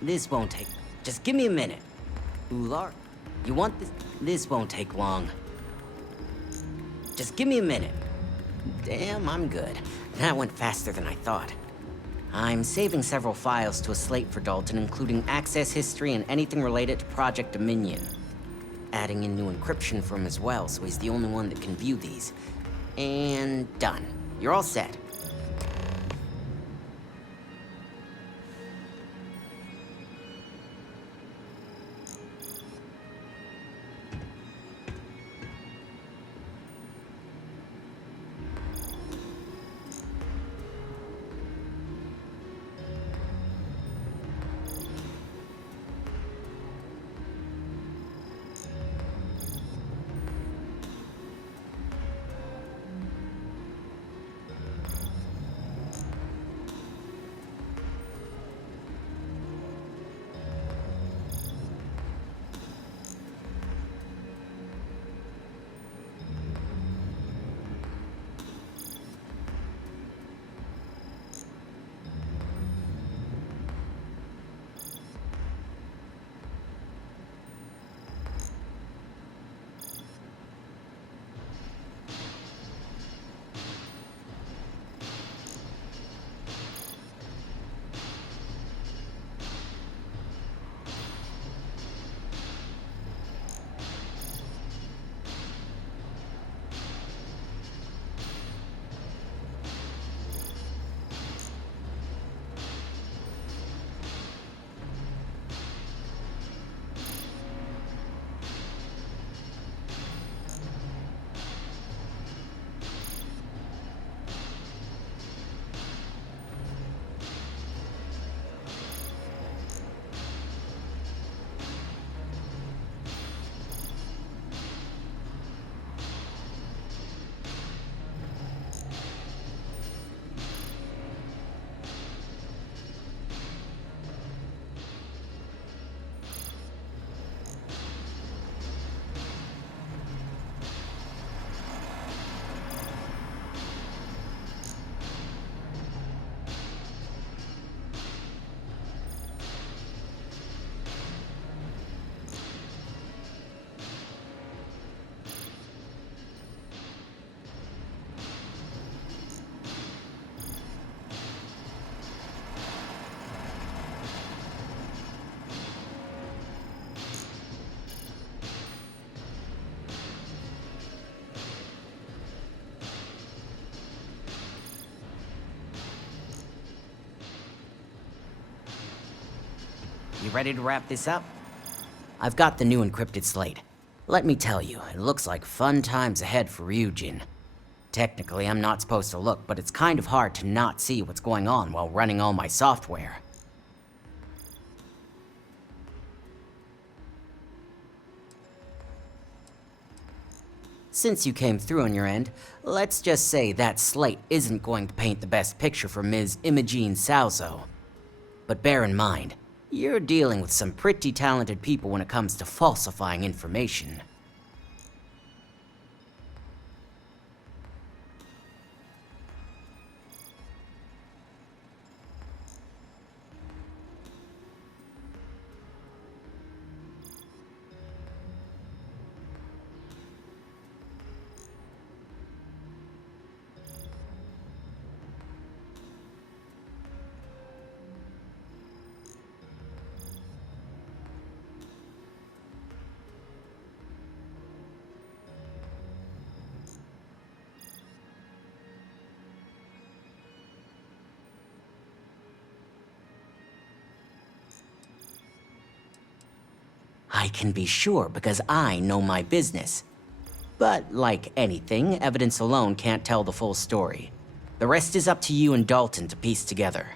This won't take... Just give me a minute. Ularu, you want this... This won't take long. Just give me a minute. Damn, I'm good. That went faster than I thought. I'm saving several files to a slate for Dalton, including access history and anything related to Project Dominion. Adding in new encryption for him as well, so he's the only one that can view these. And done. You're all set. You ready to wrap this up? I've got the new encrypted slate. Let me tell you, it looks like fun times ahead for Ryujin. Technically, I'm not supposed to look, but it's kind of hard to not see what's going on while running all my software. Since you came through on your end, let's just say that slate isn't going to paint the best picture for Ms. Imogene Salzo. But bear in mind, you're dealing with some pretty talented people when it comes to falsifying information. I can be sure because I know my business. But like anything, evidence alone can't tell the full story. The rest is up to you and Dalton to piece together.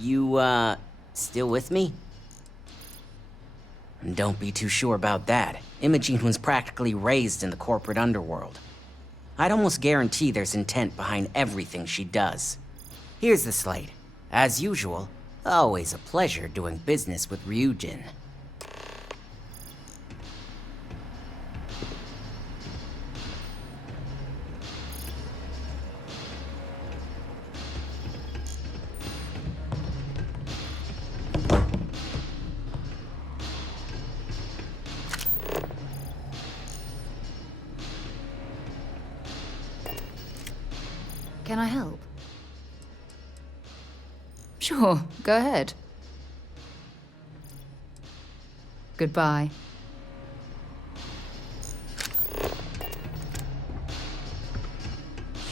You, still with me? Don't be too sure about that. Imogene was practically raised in the corporate underworld. I'd almost guarantee there's intent behind everything she does. Here's the slate. As usual, always a pleasure doing business with Ryujin. Can I help? Sure, go ahead. Goodbye.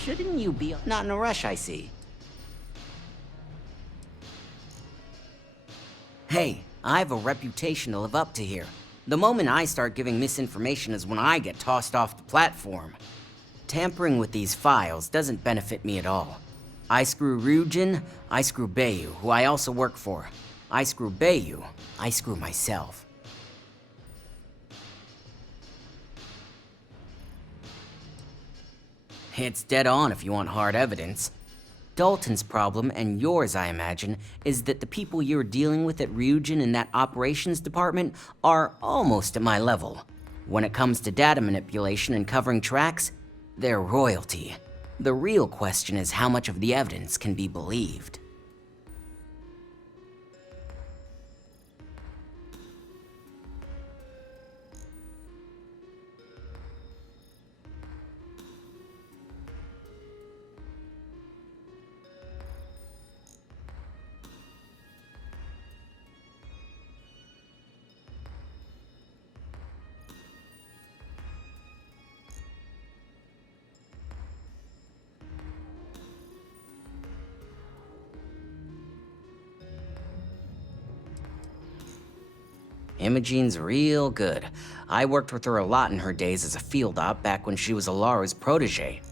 Shouldn't you be not in a rush, I see? Hey, I have a reputation to live up to here. The moment I start giving misinformation is when I get tossed off the platform. Tampering with these files doesn't benefit me at all. I screw Ryujin, I screw Bayu, who I also work for. I screw Bayu, I screw myself. It's dead on if you want hard evidence. Dalton's problem, and yours I imagine, is that the people you're dealing with at Ryujin in that operations department are almost at my level. When it comes to data manipulation and covering tracks, they're royalty. The real question is how much of the evidence can be believed. Imogene's real good. I worked with her a lot in her days as a field op back when she was Alara's protege.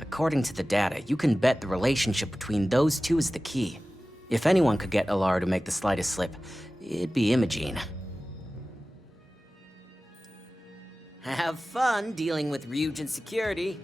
According to the data, you can bet the relationship between those two is the key. If anyone could get Alara to make the slightest slip, it'd be Imogene. Have fun dealing with Ryujin security.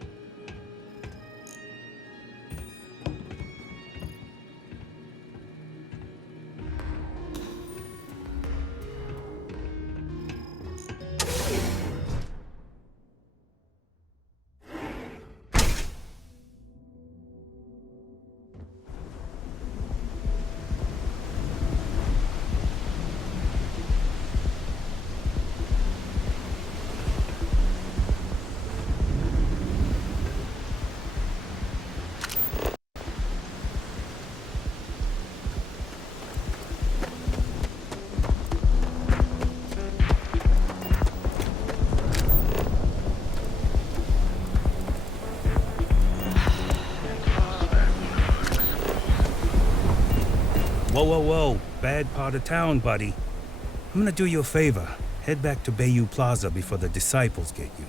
Whoa, whoa, whoa. Bad part of town, buddy. I'm gonna do you a favor. Head back to Bayou Plaza before the disciples get you.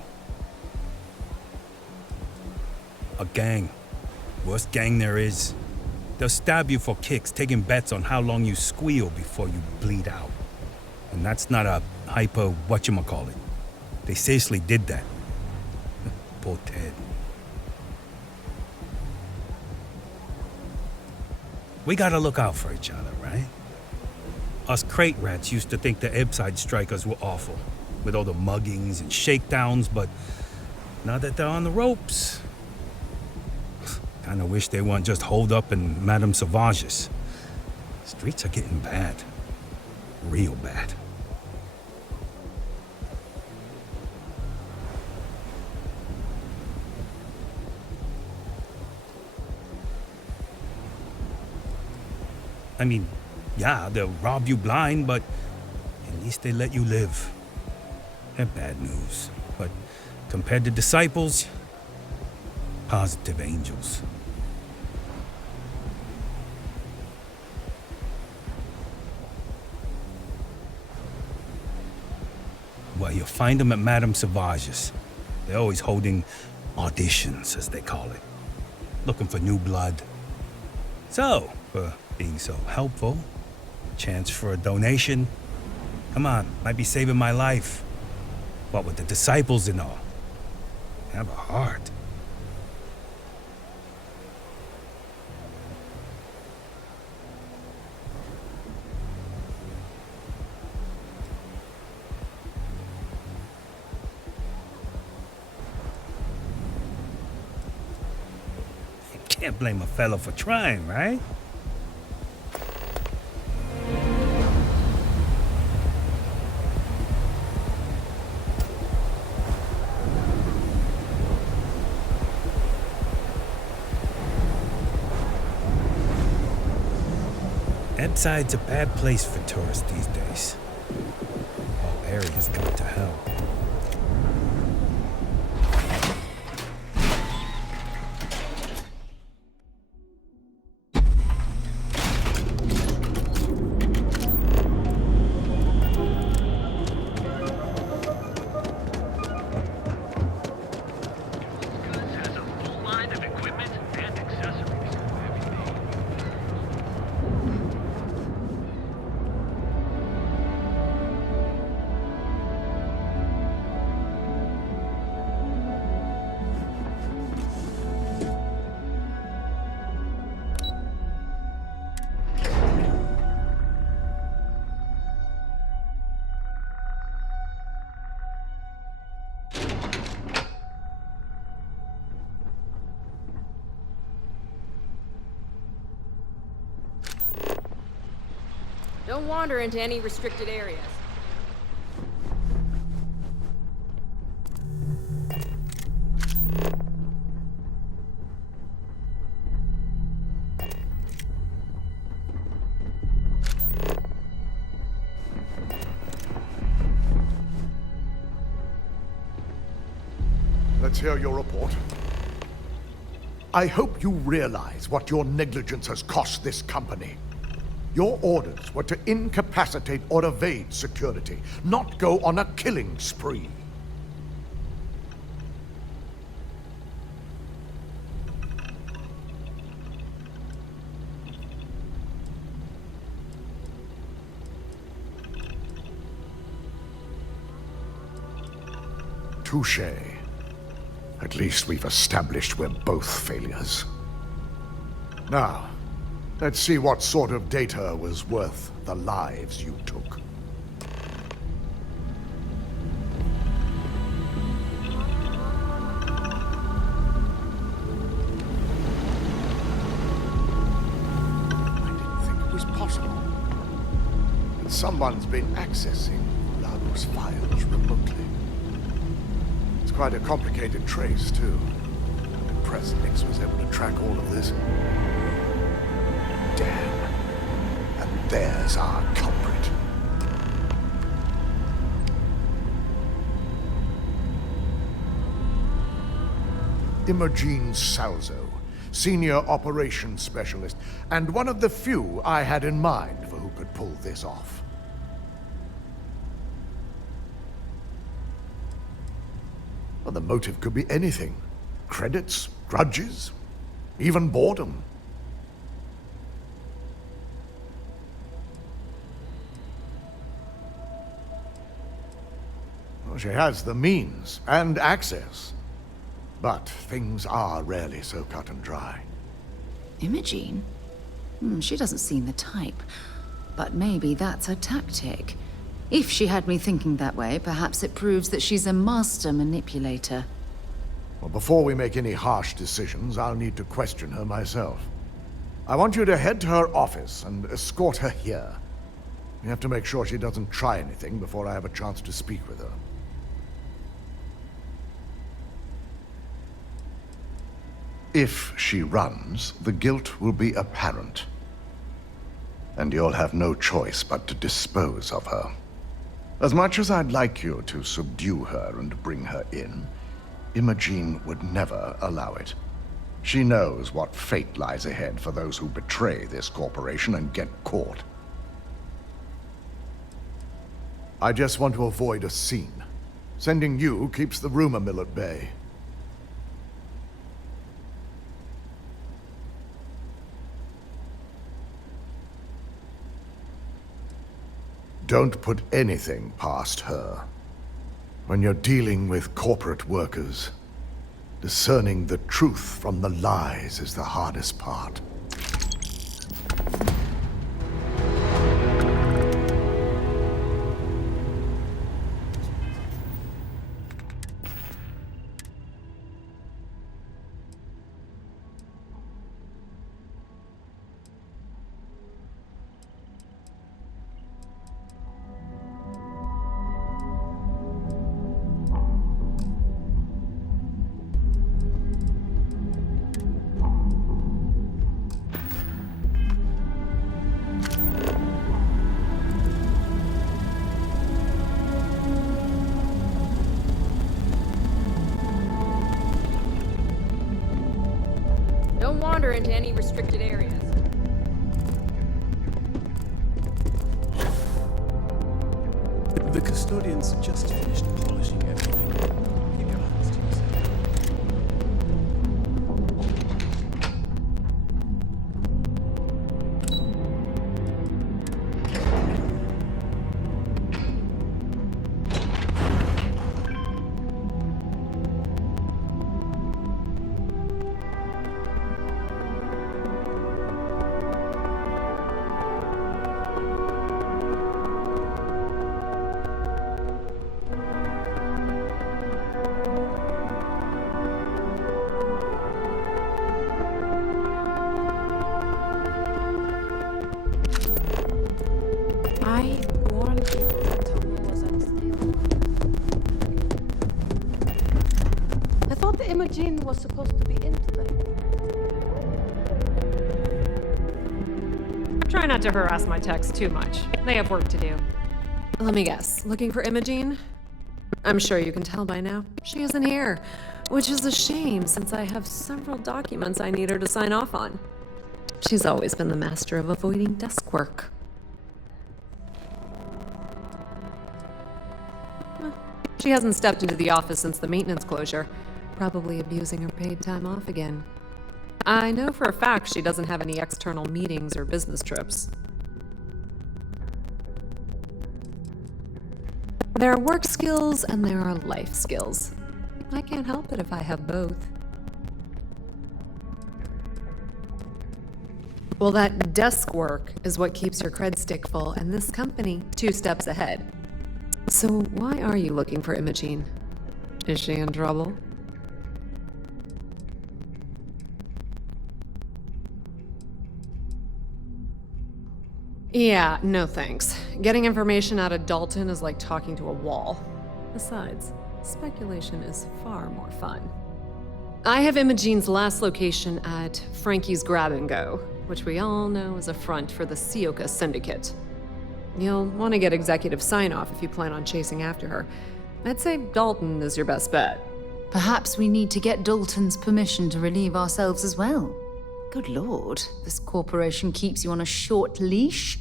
A gang. Worst gang there is. They'll stab you for kicks, taking bets on how long you squeal before you bleed out. And that's not a hyper whatchamacallit. They seriously did that. Poor Ted. We gotta look out for each other, right? Us crate rats used to think the Ebbside strikers were awful, with all the muggings and shakedowns, but now that they're on the ropes, kinda wish they weren't just holed up in Madame Sauvage's. Streets are getting bad. Real bad. I mean, yeah, they'll rob you blind, but at least they let you live. They're bad news, but compared to disciples, positive angels. Well, you'll find them at Madame Sauvage's. They're always holding auditions, as they call it. Looking for new blood. So, for being so helpful, chance for a donation. Come on, might be saving my life. What with the disciples and all. Have a heart. Can't blame a fellow for trying, right? Ebbside's a bad place for tourists these days. All areas got to hell. Don't wander into any restricted areas. Let's hear your report. I hope you realize what your negligence has cost this company. Your orders were to incapacitate or evade security, not go on a killing spree. Touché. At least we've established we're both failures. Now, let's see what sort of data was worth the lives you took. I didn't think it was possible. That someone's been accessing Laru's files remotely. It's quite a complicated trace, too. I'm impressed Nix was able to track all of this. Damn. And there's our culprit. Imogene Salzo, senior operations specialist, and one of the few I had in mind for who could pull this off. Well, the motive could be anything. Credits, grudges, even boredom. Well, she has the means and access. But things are rarely so cut and dry. Imogene? She doesn't seem the type. But maybe that's her tactic. If she had me thinking that way, perhaps it proves that she's a master manipulator. Well, before we make any harsh decisions, I'll need to question her myself. I want you to head to her office and escort her here. You have to make sure she doesn't try anything before I have a chance to speak with her. If she runs, the guilt will be apparent. And you'll have no choice but to dispose of her. As much as I'd like you to subdue her and bring her in, Imogene would never allow it. She knows what fate lies ahead for those who betray this corporation and get caught. I just want to avoid a scene. Sending you keeps the rumor mill at bay. Don't put anything past her. When you're dealing with corporate workers, discerning the truth from the lies is the hardest part. Don't wander into any restricted areas. The custodians just finished polishing everything. Keep your hands to yourself. I warned people that Tomo was unstable. I thought the Imogene was supposed to be into them. Try not to harass my techs too much. They have work to do. Let me guess. Looking for Imogene? I'm sure you can tell by now. She isn't here, which is a shame since I have several documents I need her to sign off on. She's always been the master of avoiding desk work. She hasn't stepped into the office since the maintenance closure, probably abusing her paid time off again. I know for a fact she doesn't have any external meetings or business trips. There are work skills and there are life skills. I can't help it if I have both. Well, that desk work is what keeps your cred stick full, and this company 2 steps ahead. So why are you looking for Imogene? Is she in trouble? Yeah, no thanks. Getting information out of Dalton is like talking to a wall. Besides, speculation is far more fun. I have Imogene's last location at Frankie's Grab and Go, which we all know is a front for the Sioka Syndicate. You'll want to get executive sign-off if you plan on chasing after her. I'd say Dalton is your best bet. Perhaps we need to get Dalton's permission to relieve ourselves as well. Good lord, this corporation keeps you on a short leash?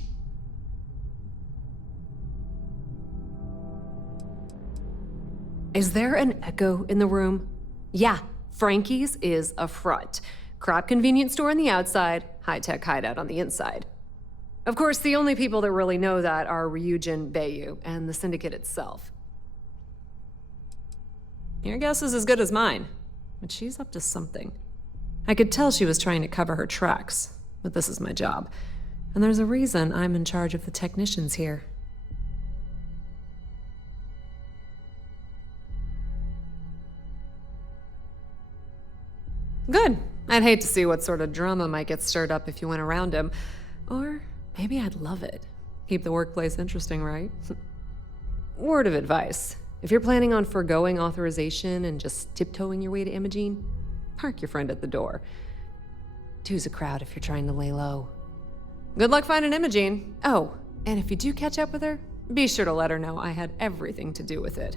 Is there an echo in the room? Yeah, Frankie's is a front. Crap convenience store on the outside, high-tech hideout on the inside. Of course, the only people that really know that are Ryujin, Bayu, and the Syndicate itself. Your guess is as good as mine, but she's up to something. I could tell she was trying to cover her tracks, but this is my job. And there's a reason I'm in charge of the technicians here. Good. I'd hate to see what sort of drama might get stirred up if you went around him. Or maybe I'd love it. Keep the workplace interesting, right? Word of advice. If you're planning on forgoing authorization and just tiptoeing your way to Imogene, park your friend at the door. Two's a crowd if you're trying to lay low. Good luck finding Imogene. Oh, and if you do catch up with her, be sure to let her know I had everything to do with it.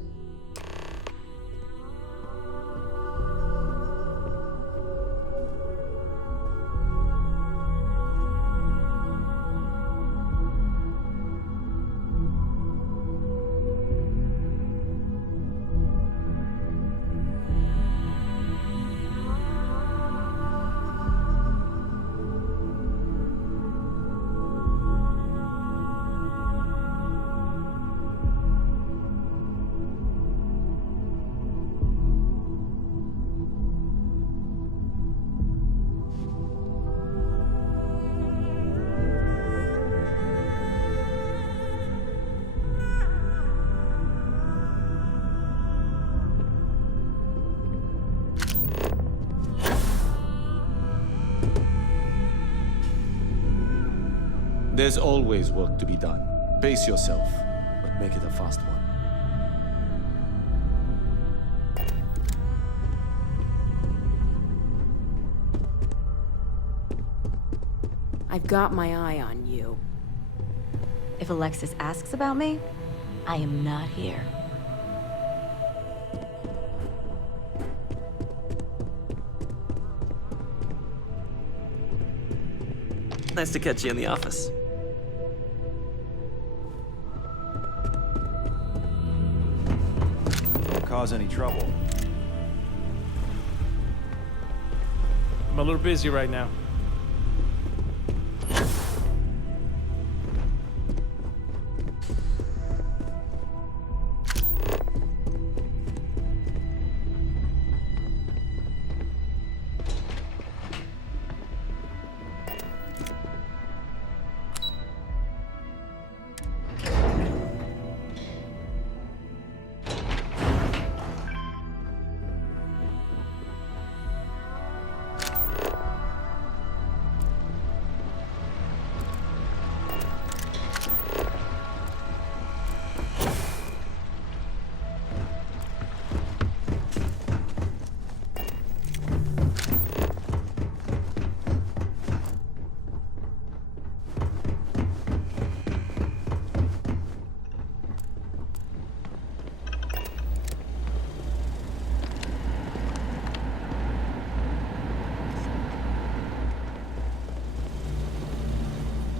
There's always work to be done. Pace yourself, but make it a fast one. I've got my eye on you. If Alexis asks about me, I am not here. Nice to catch you in the office. Don't cause any trouble. I'm a little busy right now.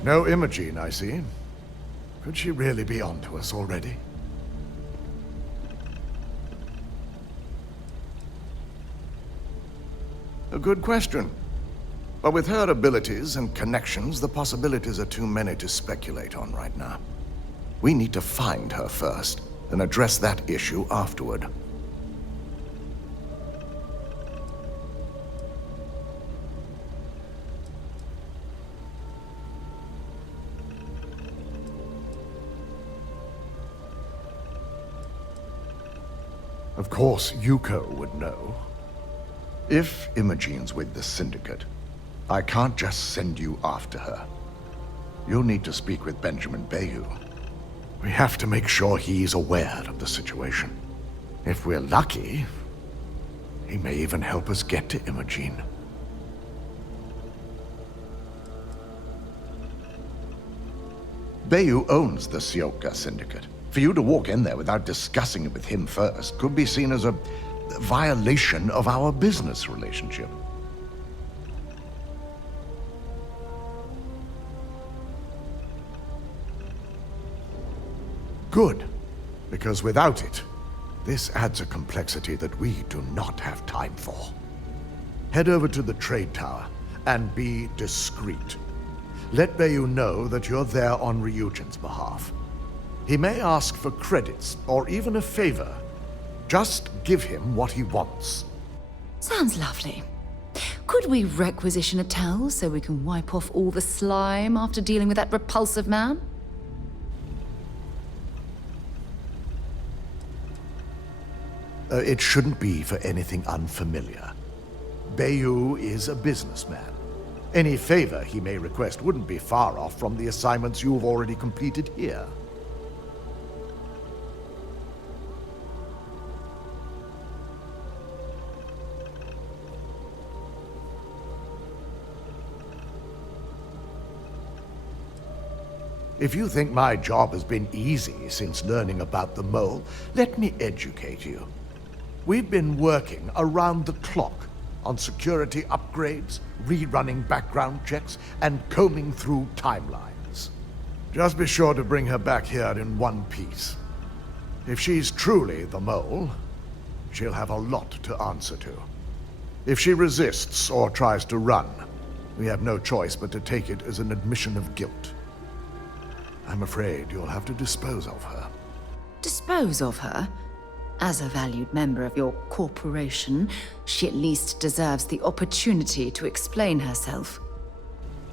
No Imogene, I see. Could she really be onto us already? A good question. But with her abilities and connections, the possibilities are too many to speculate on right now. We need to find her first, and address that issue afterward. Of course, Yuko would know. If Imogene's with the Syndicate, I can't just send you after her. You'll need to speak with Benjamin Bayu. We have to make sure he's aware of the situation. If we're lucky, he may even help us get to Imogene. Bayu owns the Sioka Syndicate. For you to walk in there without discussing it with him first could be seen as a violation of our business relationship. Good, because without it, this adds a complexity that we do not have time for. Head over to the trade tower and be discreet. Let Bayu know that you're there on Ryujin's behalf. He may ask for credits or even a favor. Just give him what he wants. Sounds lovely. Could we requisition a towel so we can wipe off all the slime after dealing with that repulsive man? It shouldn't be for anything unfamiliar. Bayu is a businessman. Any favor he may request wouldn't be far off from the assignments you've already completed here. If you think my job has been easy since learning about the mole, let me educate you. We've been working around the clock on security upgrades, rerunning background checks, and combing through timelines. Just be sure to bring her back here in one piece. If she's truly the mole, she'll have a lot to answer to. If she resists or tries to run, we have no choice but to take it as an admission of guilt. I'm afraid you'll have to dispose of her. Dispose of her? As a valued member of your corporation, she at least deserves the opportunity to explain herself.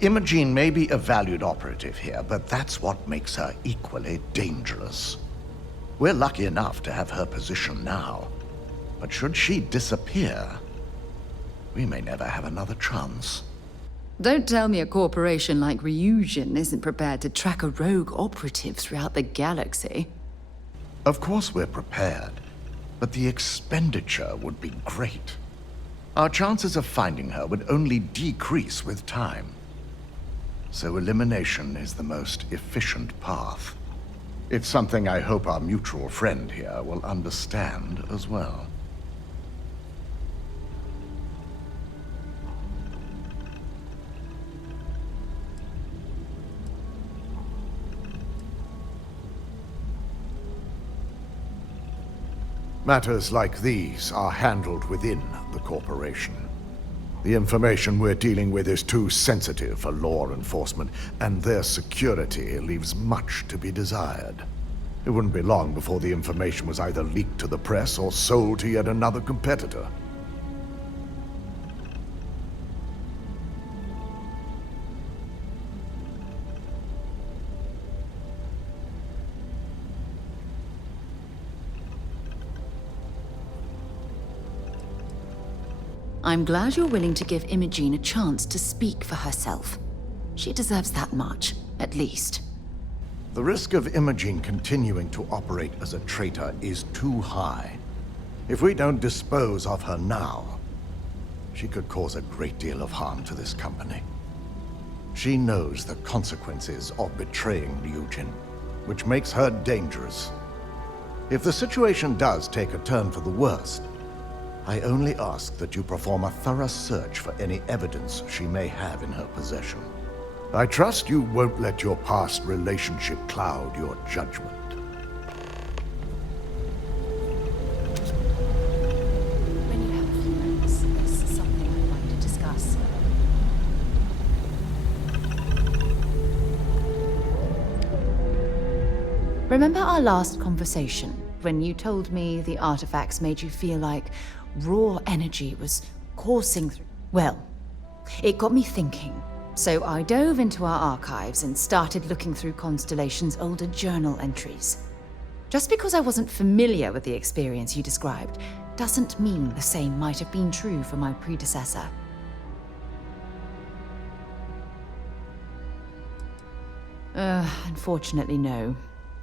Imogene may be a valued operative here, but that's what makes her equally dangerous. We're lucky enough to have her position now, but should she disappear, we may never have another chance. Don't tell me a corporation like Ryujin isn't prepared to track a rogue operative throughout the galaxy. Of course we're prepared, but the expenditure would be great. Our chances of finding her would only decrease with time. So elimination is the most efficient path. It's something I hope our mutual friend here will understand as well. Matters like these are handled within the corporation. The information we're dealing with is too sensitive for law enforcement, and their security leaves much to be desired. It wouldn't be long before the information was either leaked to the press or sold to yet another competitor. I'm glad you're willing to give Imogene a chance to speak for herself. She deserves that much, at least. The risk of Imogene continuing to operate as a traitor is too high. If we don't dispose of her now, she could cause a great deal of harm to this company. She knows the consequences of betraying Ryujin, which makes her dangerous. If the situation does take a turn for the worst, I only ask that you perform a thorough search for any evidence she may have in her possession. I trust you won't let your past relationship cloud your judgment. When you have a few minutes, there's something I'd like to discuss. Remember our last conversation, when you told me the artifacts made you feel like raw energy was coursing through? Well, it got me thinking. So I dove into our archives and started looking through Constellation's older journal entries. Just because I wasn't familiar with the experience you described doesn't mean the same might have been true for my predecessor. Unfortunately, no.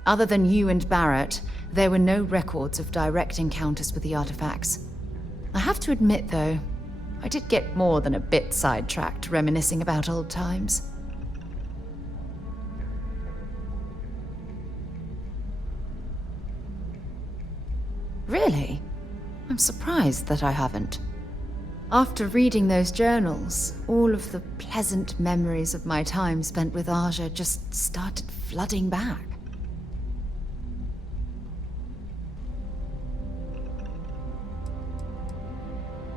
Other than you and Barrett, there were no records of direct encounters with the artifacts. I have to admit, though, I did get more than a bit sidetracked reminiscing about old times. Really? I'm surprised that I haven't. After reading those journals, all of the pleasant memories of my time spent with Aja just started flooding back.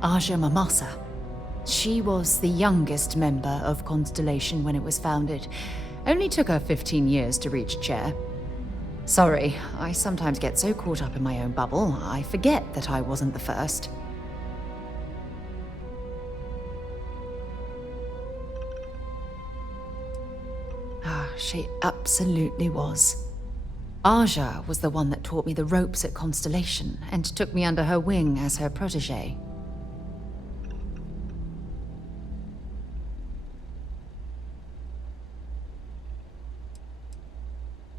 Aja Mamasa. She was the youngest member of Constellation when it was founded. Only took her 15 years to reach chair. Sorry, I sometimes get so caught up in my own bubble, I forget that I wasn't the first. She absolutely was. Aja was the one that taught me the ropes at Constellation and took me under her wing as her protege.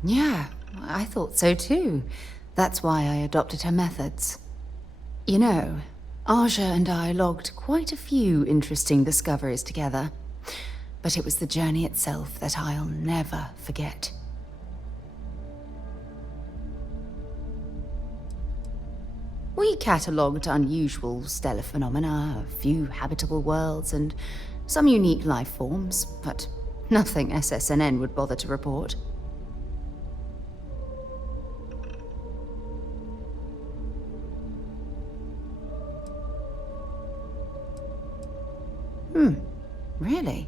Yeah, I thought so too. That's why I adopted her methods. You know, Aja and I logged quite a few interesting discoveries together. But it was the journey itself that I'll never forget. We catalogued unusual stellar phenomena, a few habitable worlds, and some unique life forms, but nothing SSNN would bother to report. Really?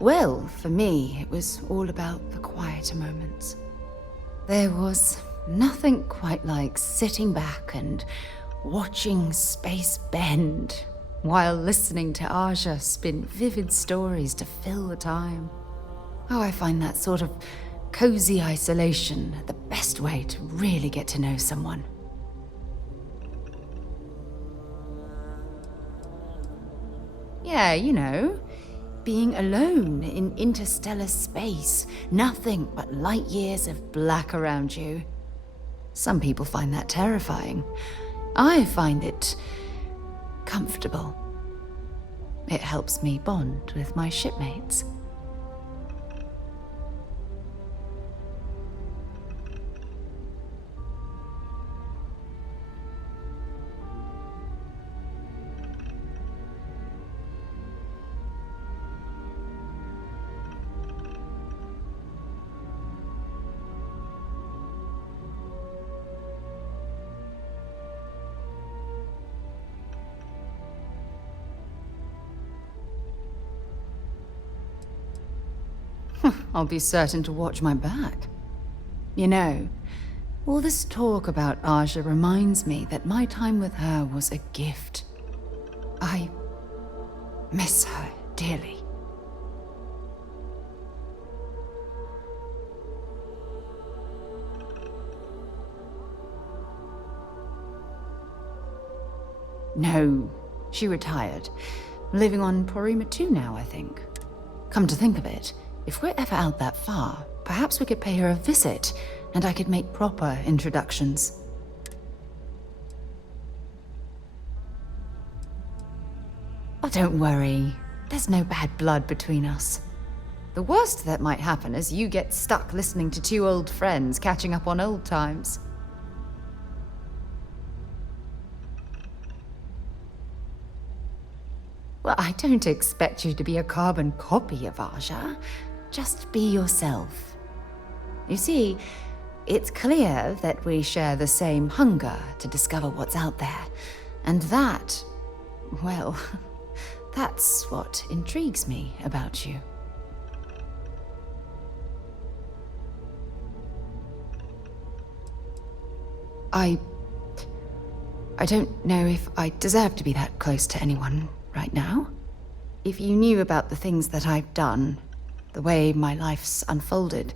Well, for me, it was all about the quieter moments. There was nothing quite like sitting back and watching space bend while listening to Aja spin vivid stories to fill the time. Oh, I find that sort of cozy isolation the best way to really get to know someone. Yeah, you know, being alone in interstellar space, nothing but light years of black around you. Some people find that terrifying. I find it comfortable. It helps me bond with my shipmates. I'll be certain to watch my back. You know, all this talk about Aja reminds me that my time with her was a gift. I miss her dearly. No, she retired. Living on Porima 2 now, I think. Come to think of it, if we're ever out that far, perhaps we could pay her a visit, and I could make proper introductions. Oh, don't worry. There's no bad blood between us. The worst that might happen is you get stuck listening to two old friends catching up on old times. Well, I don't expect you to be a carbon copy of Aja. Just be yourself. You see, it's clear that we share the same hunger to discover what's out there. And that, well, that's what intrigues me about you. I don't know if I deserve to be that close to anyone right now. If you knew about the things that I've done, the way my life's unfolded,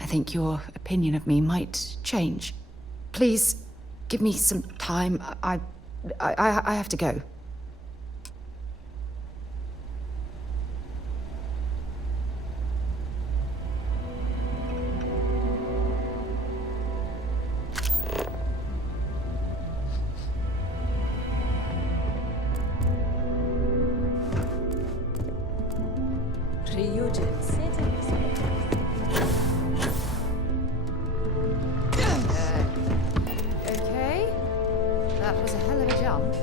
I think your opinion of me might change. Please, give me some time. I have to go. Okay. That was a hell of a jump.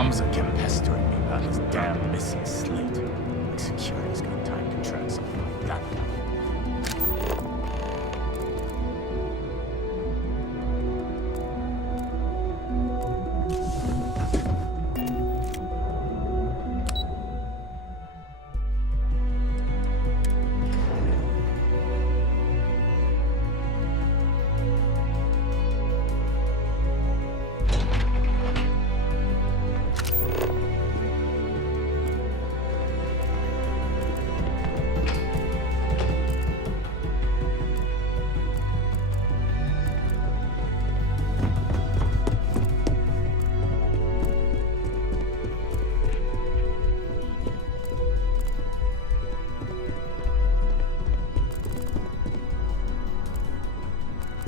Tom's kept pestering me about his damn missing slate. Like security's got time to track something like that.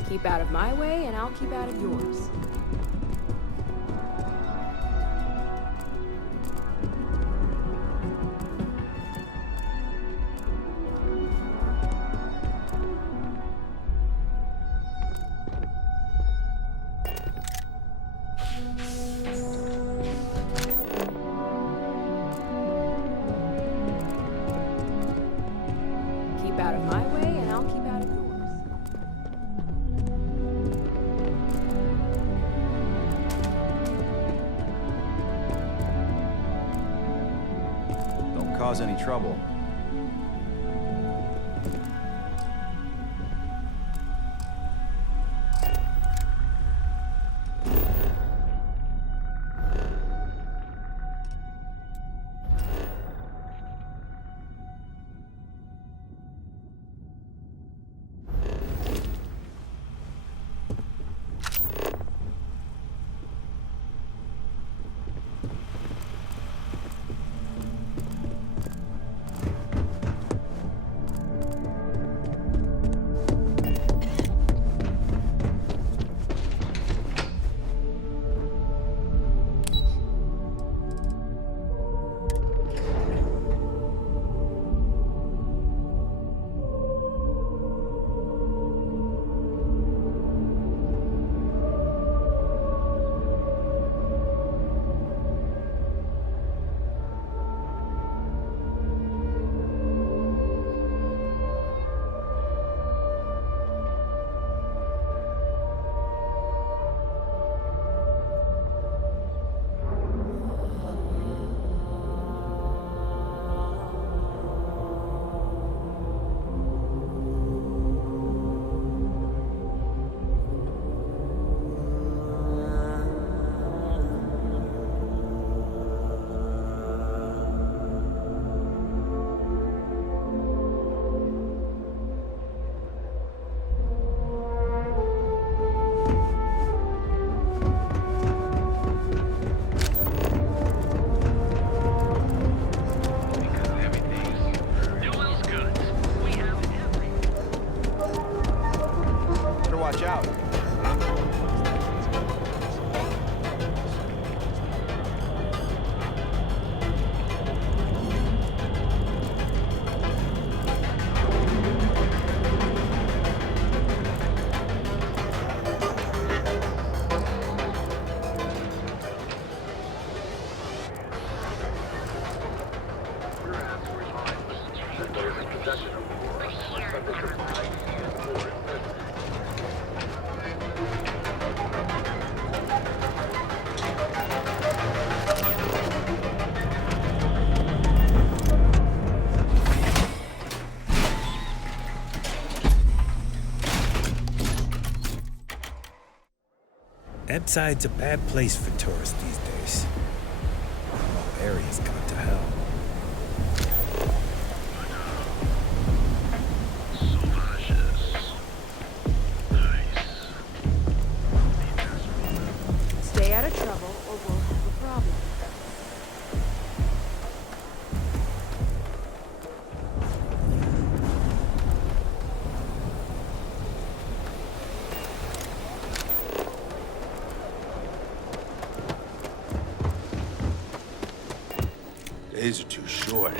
Keep out of my way, and I'll keep out of yours. Keep out of my way, and I'll keep out of yours. Don't cause any trouble. Watch out. That side's a bad place for tourists these days. The whole area's gone to hell. Stay out of trouble, or we'll have a problem. Days are too short.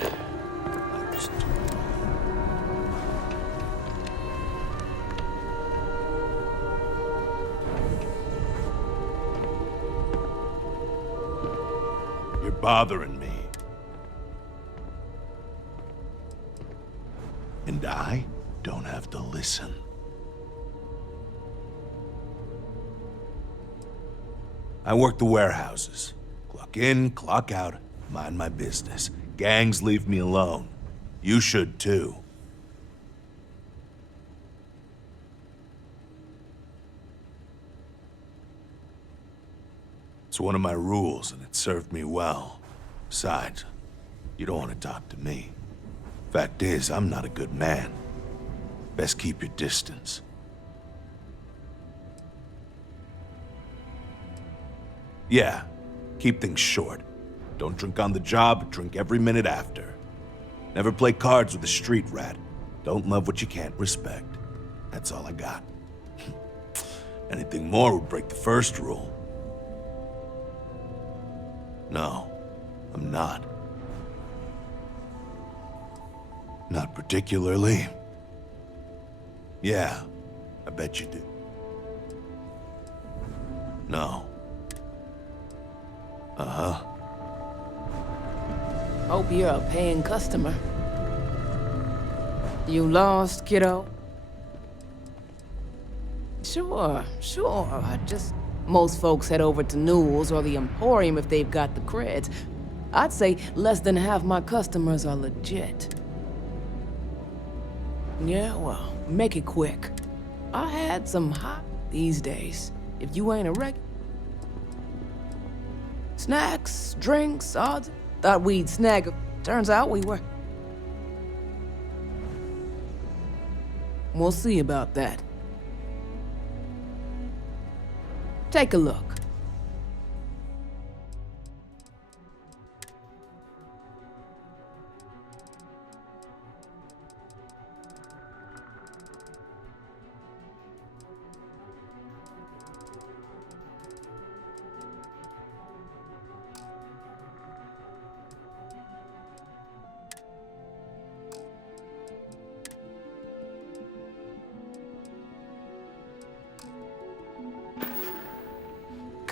bothering me. And I don't have to listen. I work the warehouses. Clock in, clock out, mind my business. Gangs leave me alone. You should too. It's one of my rules, and it served me well. Besides, you don't want to talk to me. Fact is, I'm not a good man. Best keep your distance. Yeah, keep things short. Don't drink on the job, drink every minute after. Never play cards with a street rat. Don't love what you can't respect. That's all I got. Anything more would break the first rule. No, I'm not. Not particularly. Yeah, I bet you do. No. Uh-huh. Hope you're a paying customer. You lost, kiddo? Sure. Most folks head over to Newell's or the Emporium if they've got the creds. I'd say less than half my customers are legit. Yeah, well, make it quick. I had some hot these days. If you ain't a wreck. Snacks, drinks, odds. Thought we'd snag a... Turns out we were. We'll see about that. Take a look.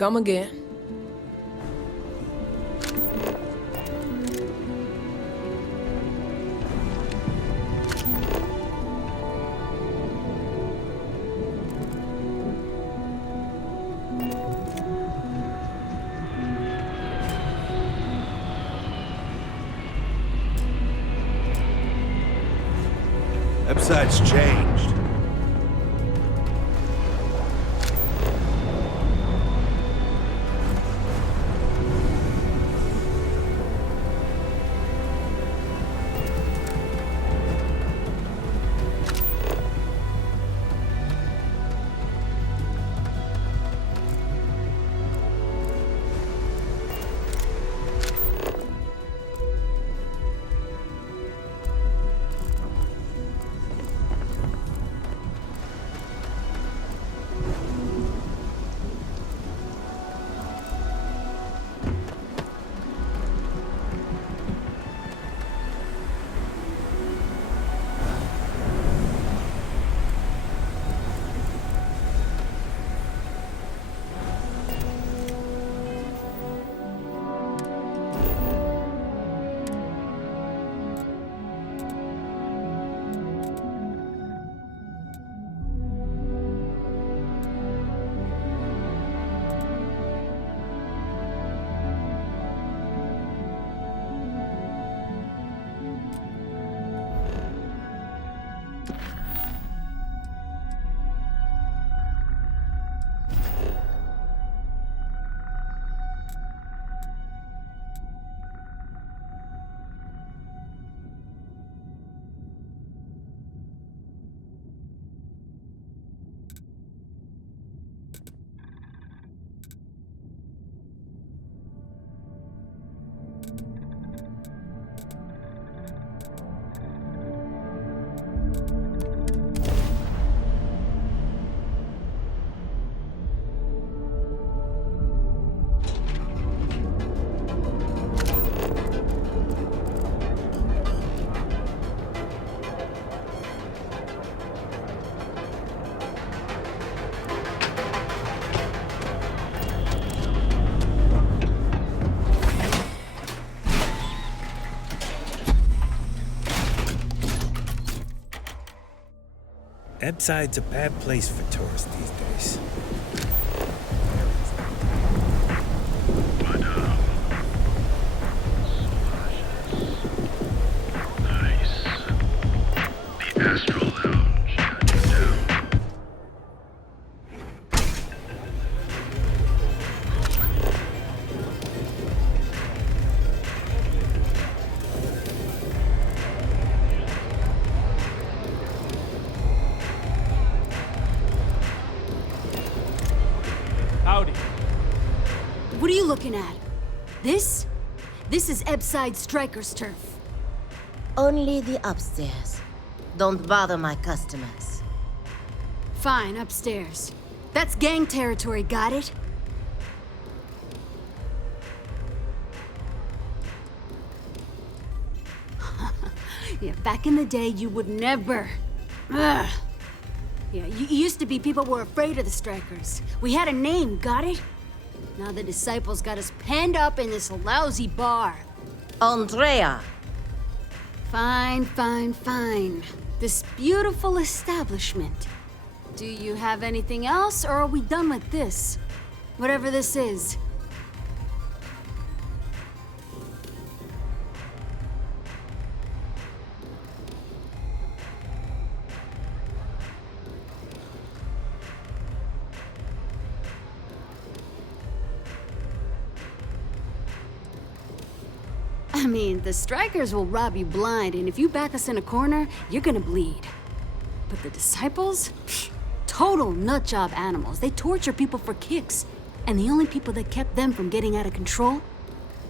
Come again. Website's changed. Ebside's a bad place for tourists these days. Howdy. What are you looking at? This? This is Ebside Striker's turf. Only the upstairs. Don't bother my customers. Fine, upstairs. That's gang territory, got it? Yeah, back in the day, you would never. Ugh. Yeah, you used to be people were afraid of the Strikers. We had a name, got it? Now the disciples got us penned up in this lousy bar. Andrea! Fine, fine, fine. This beautiful establishment. Do you have anything else, or are we done with this? Whatever this is. I mean, the Strikers will rob you blind, and if you back us in a corner, you're gonna bleed. But the disciples? Pfft, total nutjob animals. They torture people for kicks. And the only people that kept them from getting out of control?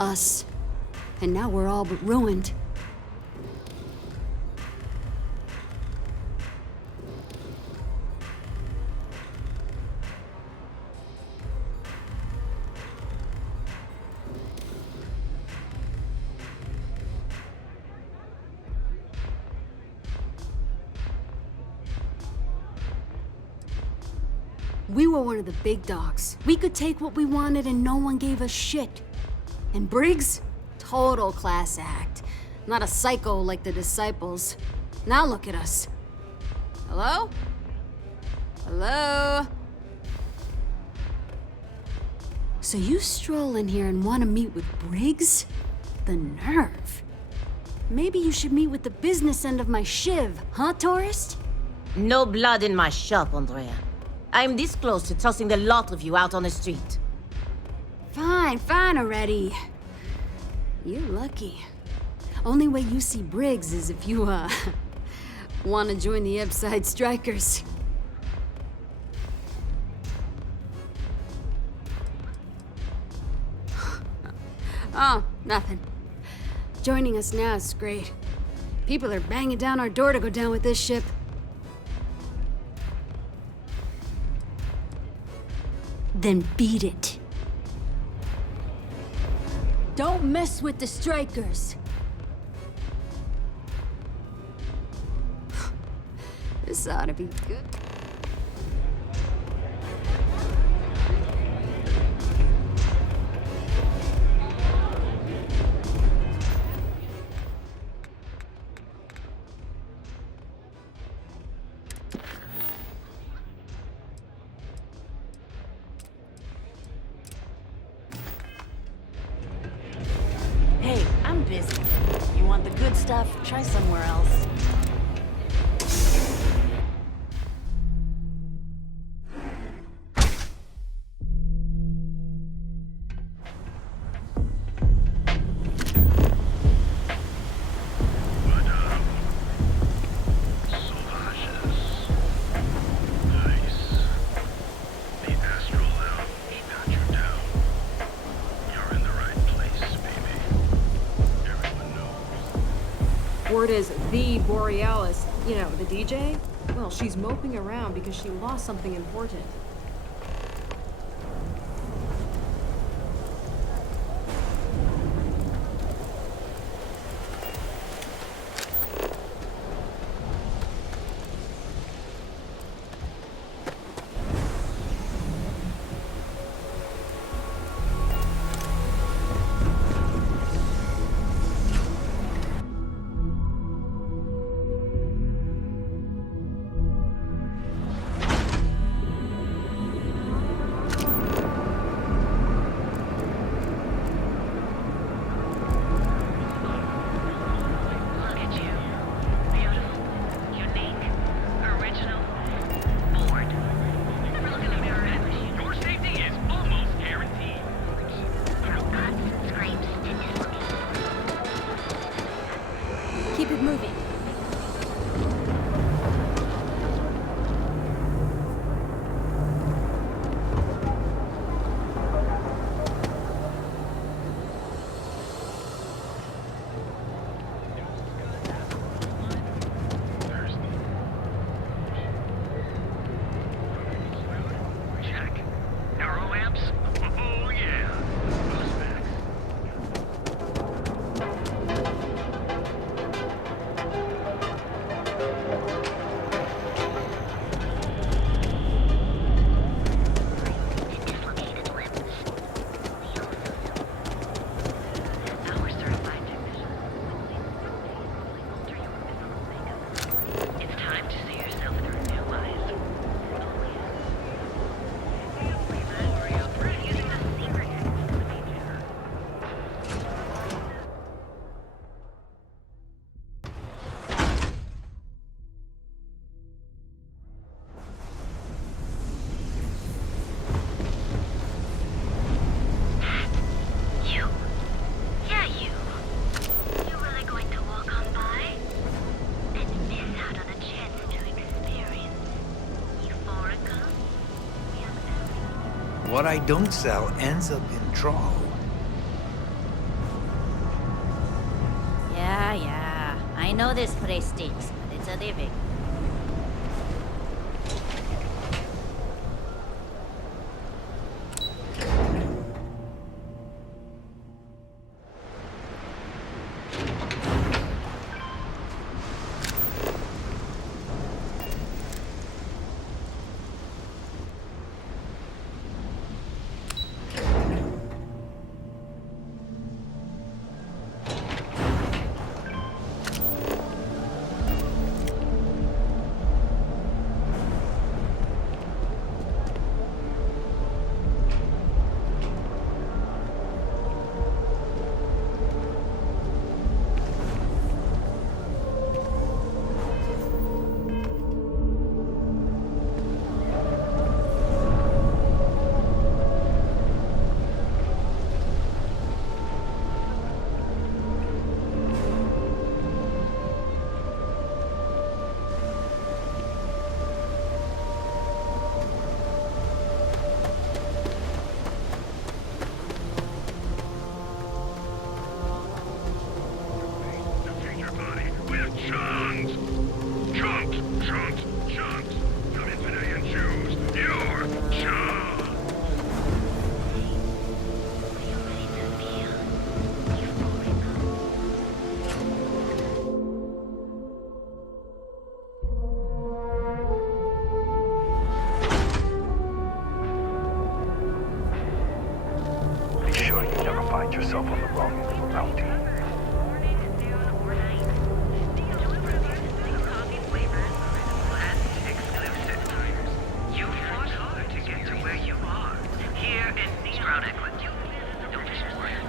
Us. And now we're all but ruined. We were one of the big dogs. We could take what we wanted and no one gave us shit. And Briggs? Total class act. Not a psycho like the disciples. Now look at us. Hello? Hello? So you stroll in here and want to meet with Briggs? The nerve. Maybe you should meet with the business end of my shiv, huh, tourist? No blood in my shop, Andrea. I'm this close to tossing the lot of you out on the street. Fine, fine already. You're lucky. Only way you see Briggs is if you, want to join the Ebside Strikers. Oh, nothing. Joining us now is great. People are banging down our door to go down with this ship. Then beat it. Don't mess with the Strikers. This ought to be good. Hey, I'm busy. You want the good stuff? Try somewhere else. Word is the Borealis, you know, the DJ? Well, she's moping around because she lost something important. what I don't sell ends up in Troll. Yeah. I know this place stinks, but it's a living. Yourself on the wrong end of a bounty. You fought hard to get to where you are. Here in New York.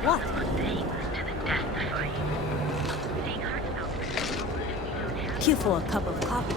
What? Here for a cup of coffee.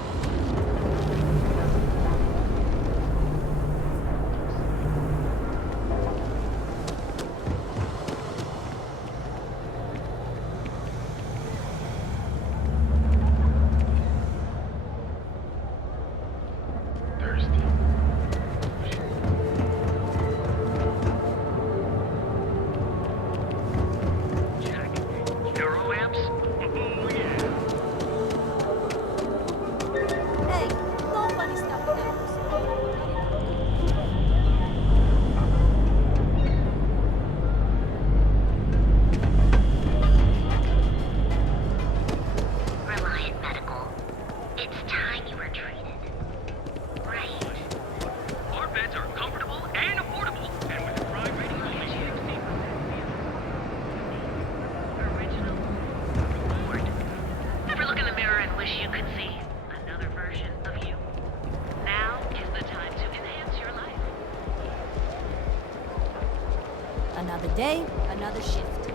Another day, another shift.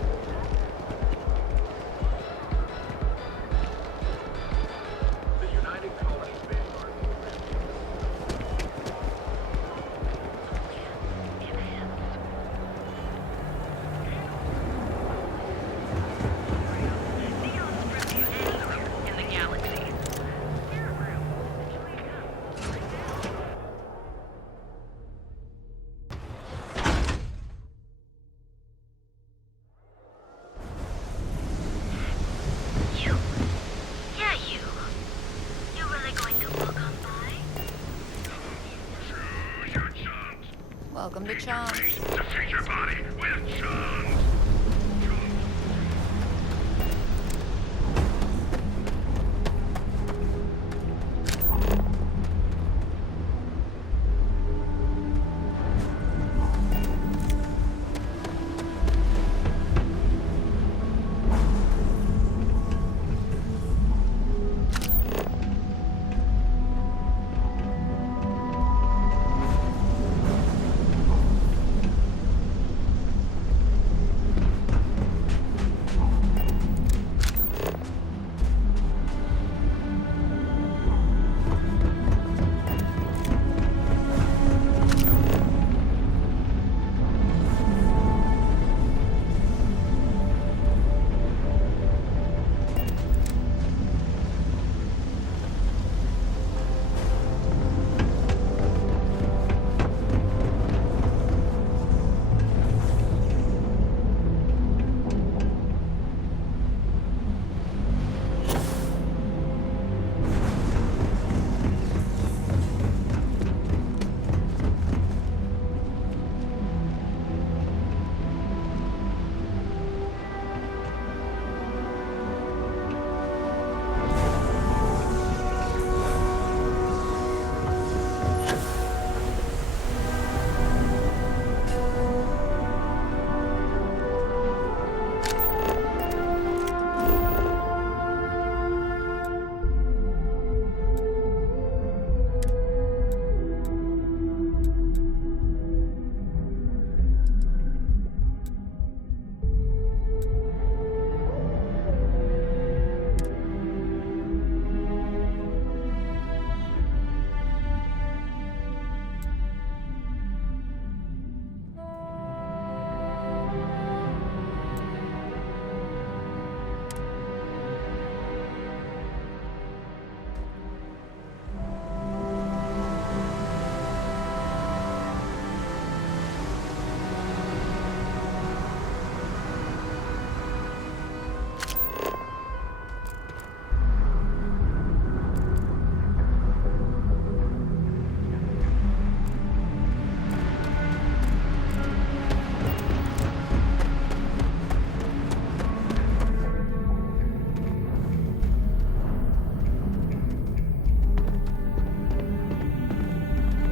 Welcome to Chomps. Defeat your body with Chomps.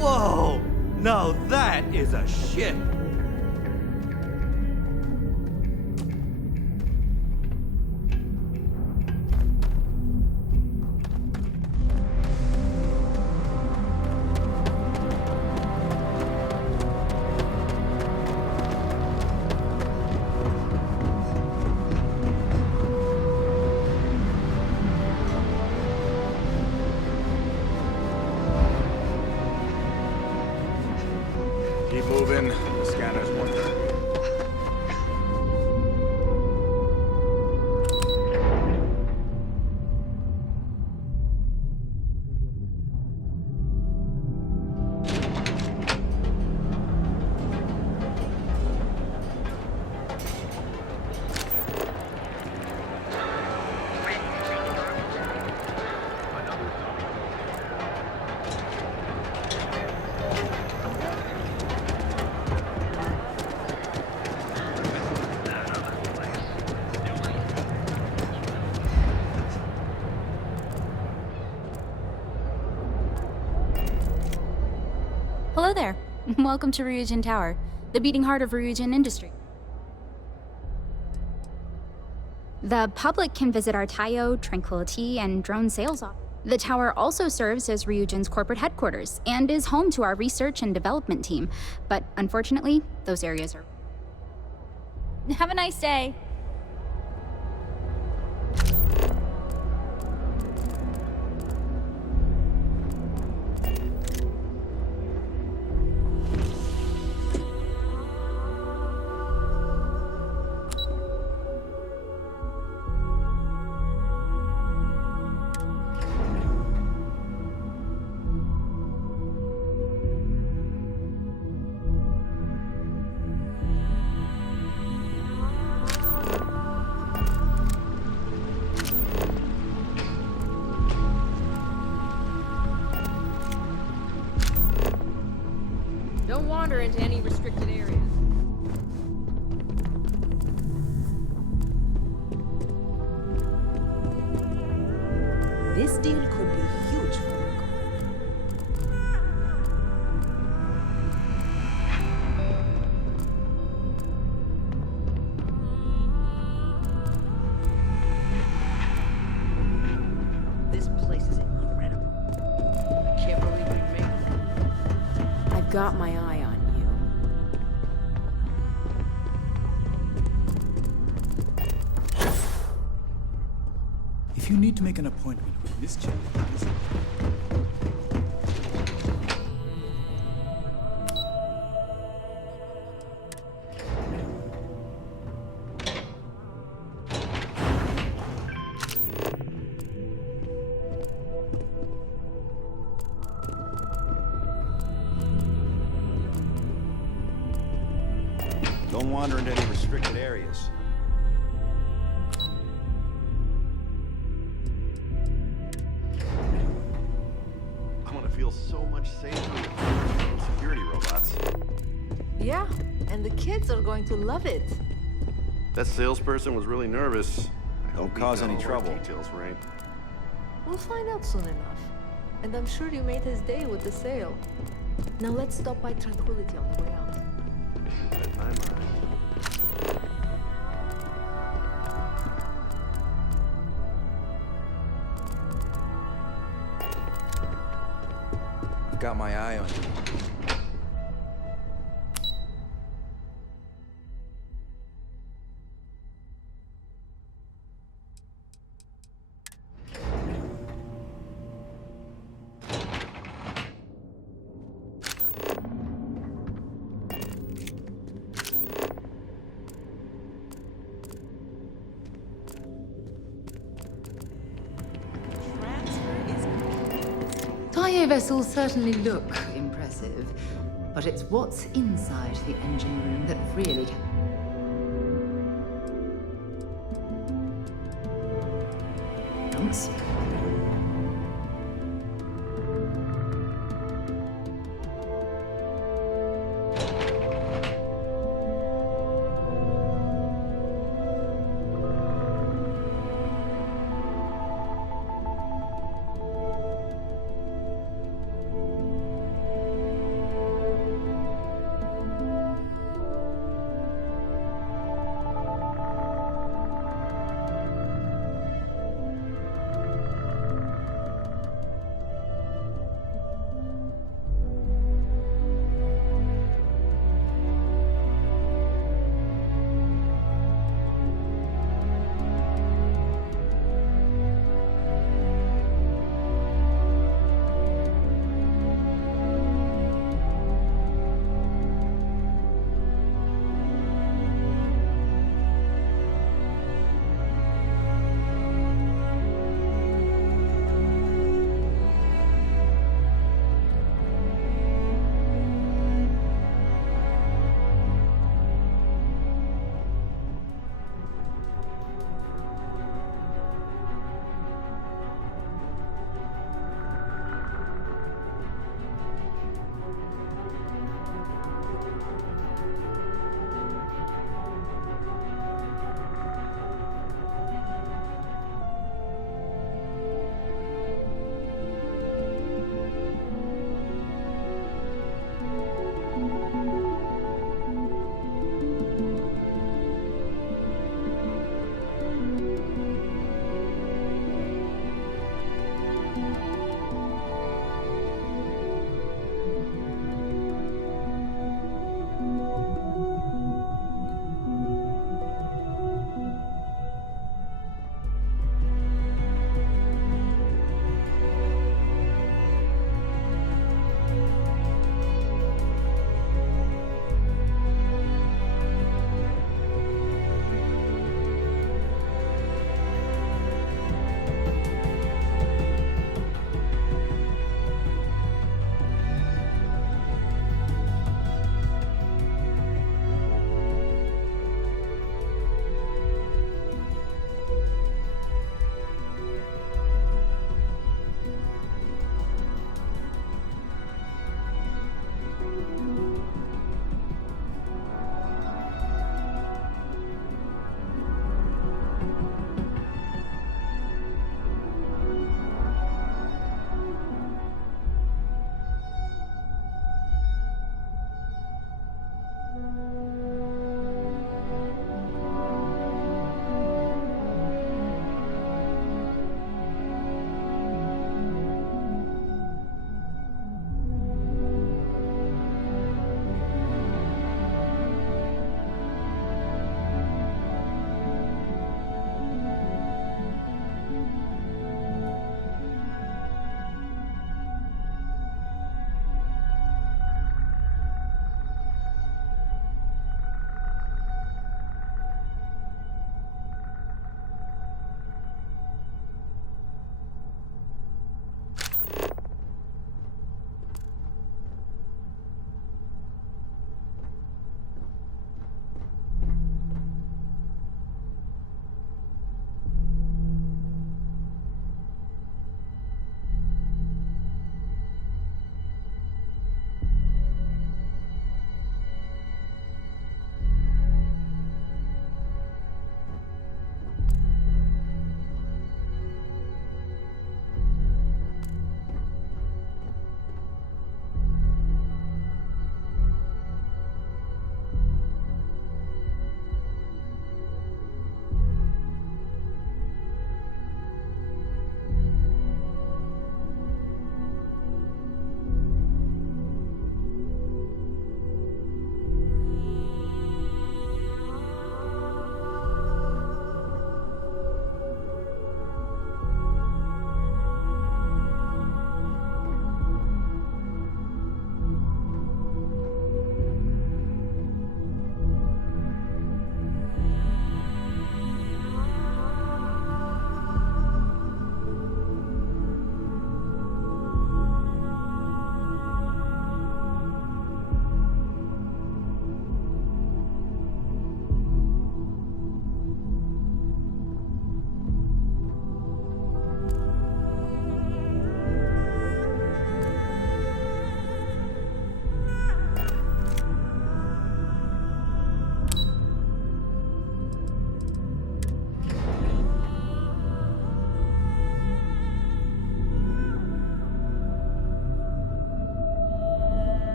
Whoa! Now that is a ship! Keep moving. The scanner's wondering. Hello there. Welcome to Ryujin Tower, the beating heart of Ryujin industry. The public can visit our Taiyo, Tranquility, and drone sales office. The tower also serves as Ryujin's corporate headquarters and is home to our research and development team. But unfortunately, those areas are... Have a nice day. Don't wander into any restricted areas. This deal could be huge for Rico. This place is incredible. Can't believe we made it. I've got my eye on you. If you need to make an appointment with Miss Chen, listen. Don't wander into any restricted areas. I want to feel so much safer with security robots. Yeah, and the kids are going to love it. That salesperson was really nervous. I Don't hope he cause got any all our trouble. Details right. We'll find out soon enough. And I'm sure you made his day with the sale. Now let's stop by Tranquility on the way out. Read my mind. I've got my eye on you. Taiyo vessels certainly look impressive, but it's what's inside the engine room that really counts.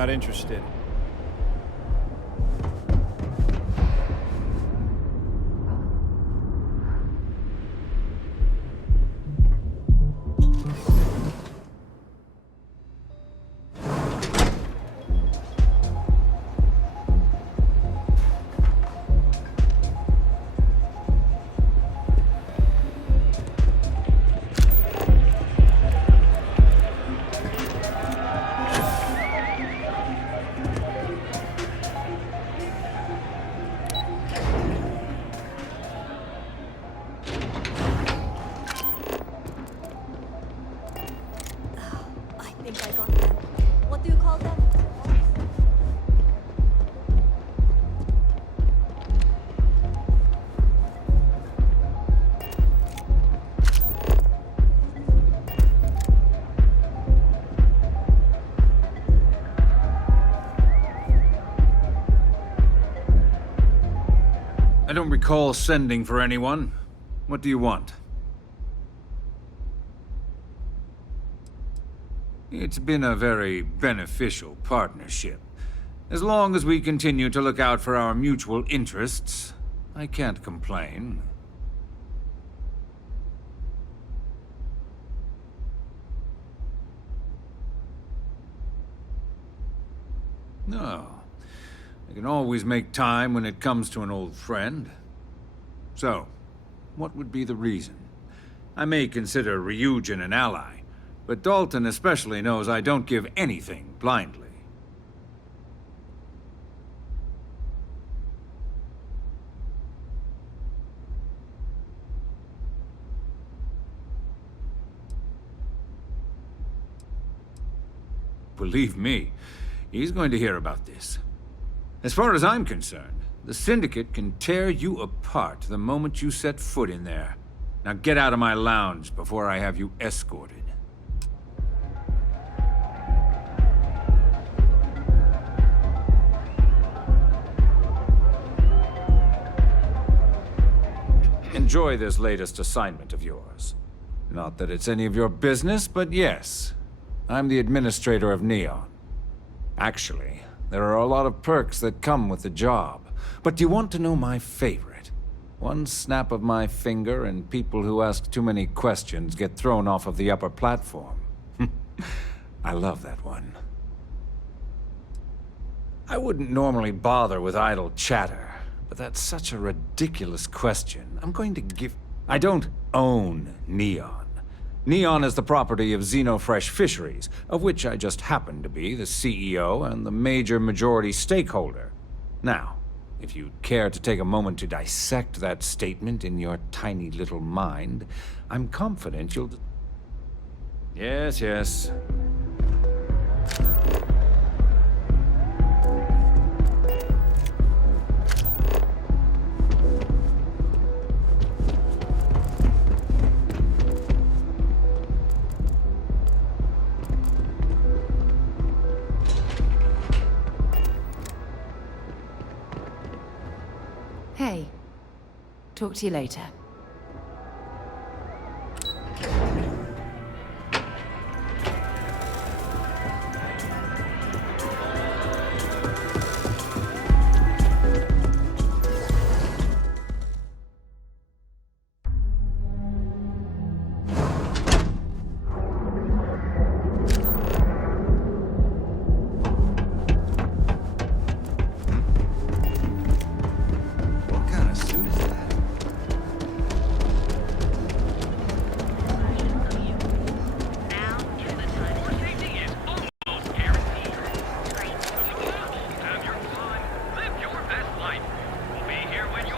Not interested. I don't recall sending for anyone. What do you want? It's been a very beneficial partnership. As long as we continue to look out for our mutual interests, I can't complain. No. I can always make time when it comes to an old friend. So, what would be the reason? I may consider Ryujin an ally, but Dalton especially knows I don't give anything blindly. Believe me, he's going to hear about this. As far as I'm concerned, the Syndicate can tear you apart the moment you set foot in there. Now get out of my lounge before I have you escorted. Enjoy this latest assignment of yours. Not that it's any of your business, but yes, I'm the administrator of Neon. Actually, there are a lot of perks that come with the job. But do you want to know my favorite? One snap of my finger and people who ask too many questions get thrown off of the upper platform. I love that one. I wouldn't normally bother with idle chatter, but that's such a ridiculous question. I'm going to give... I don't own Neon. Neon is the property of Xenofresh Fisheries, of which I just happen to be the CEO and the major majority stakeholder. Now, if you'd care to take a moment to dissect that statement in your tiny little mind, I'm confident you'll... Yes, yes. Hey. Talk to you later.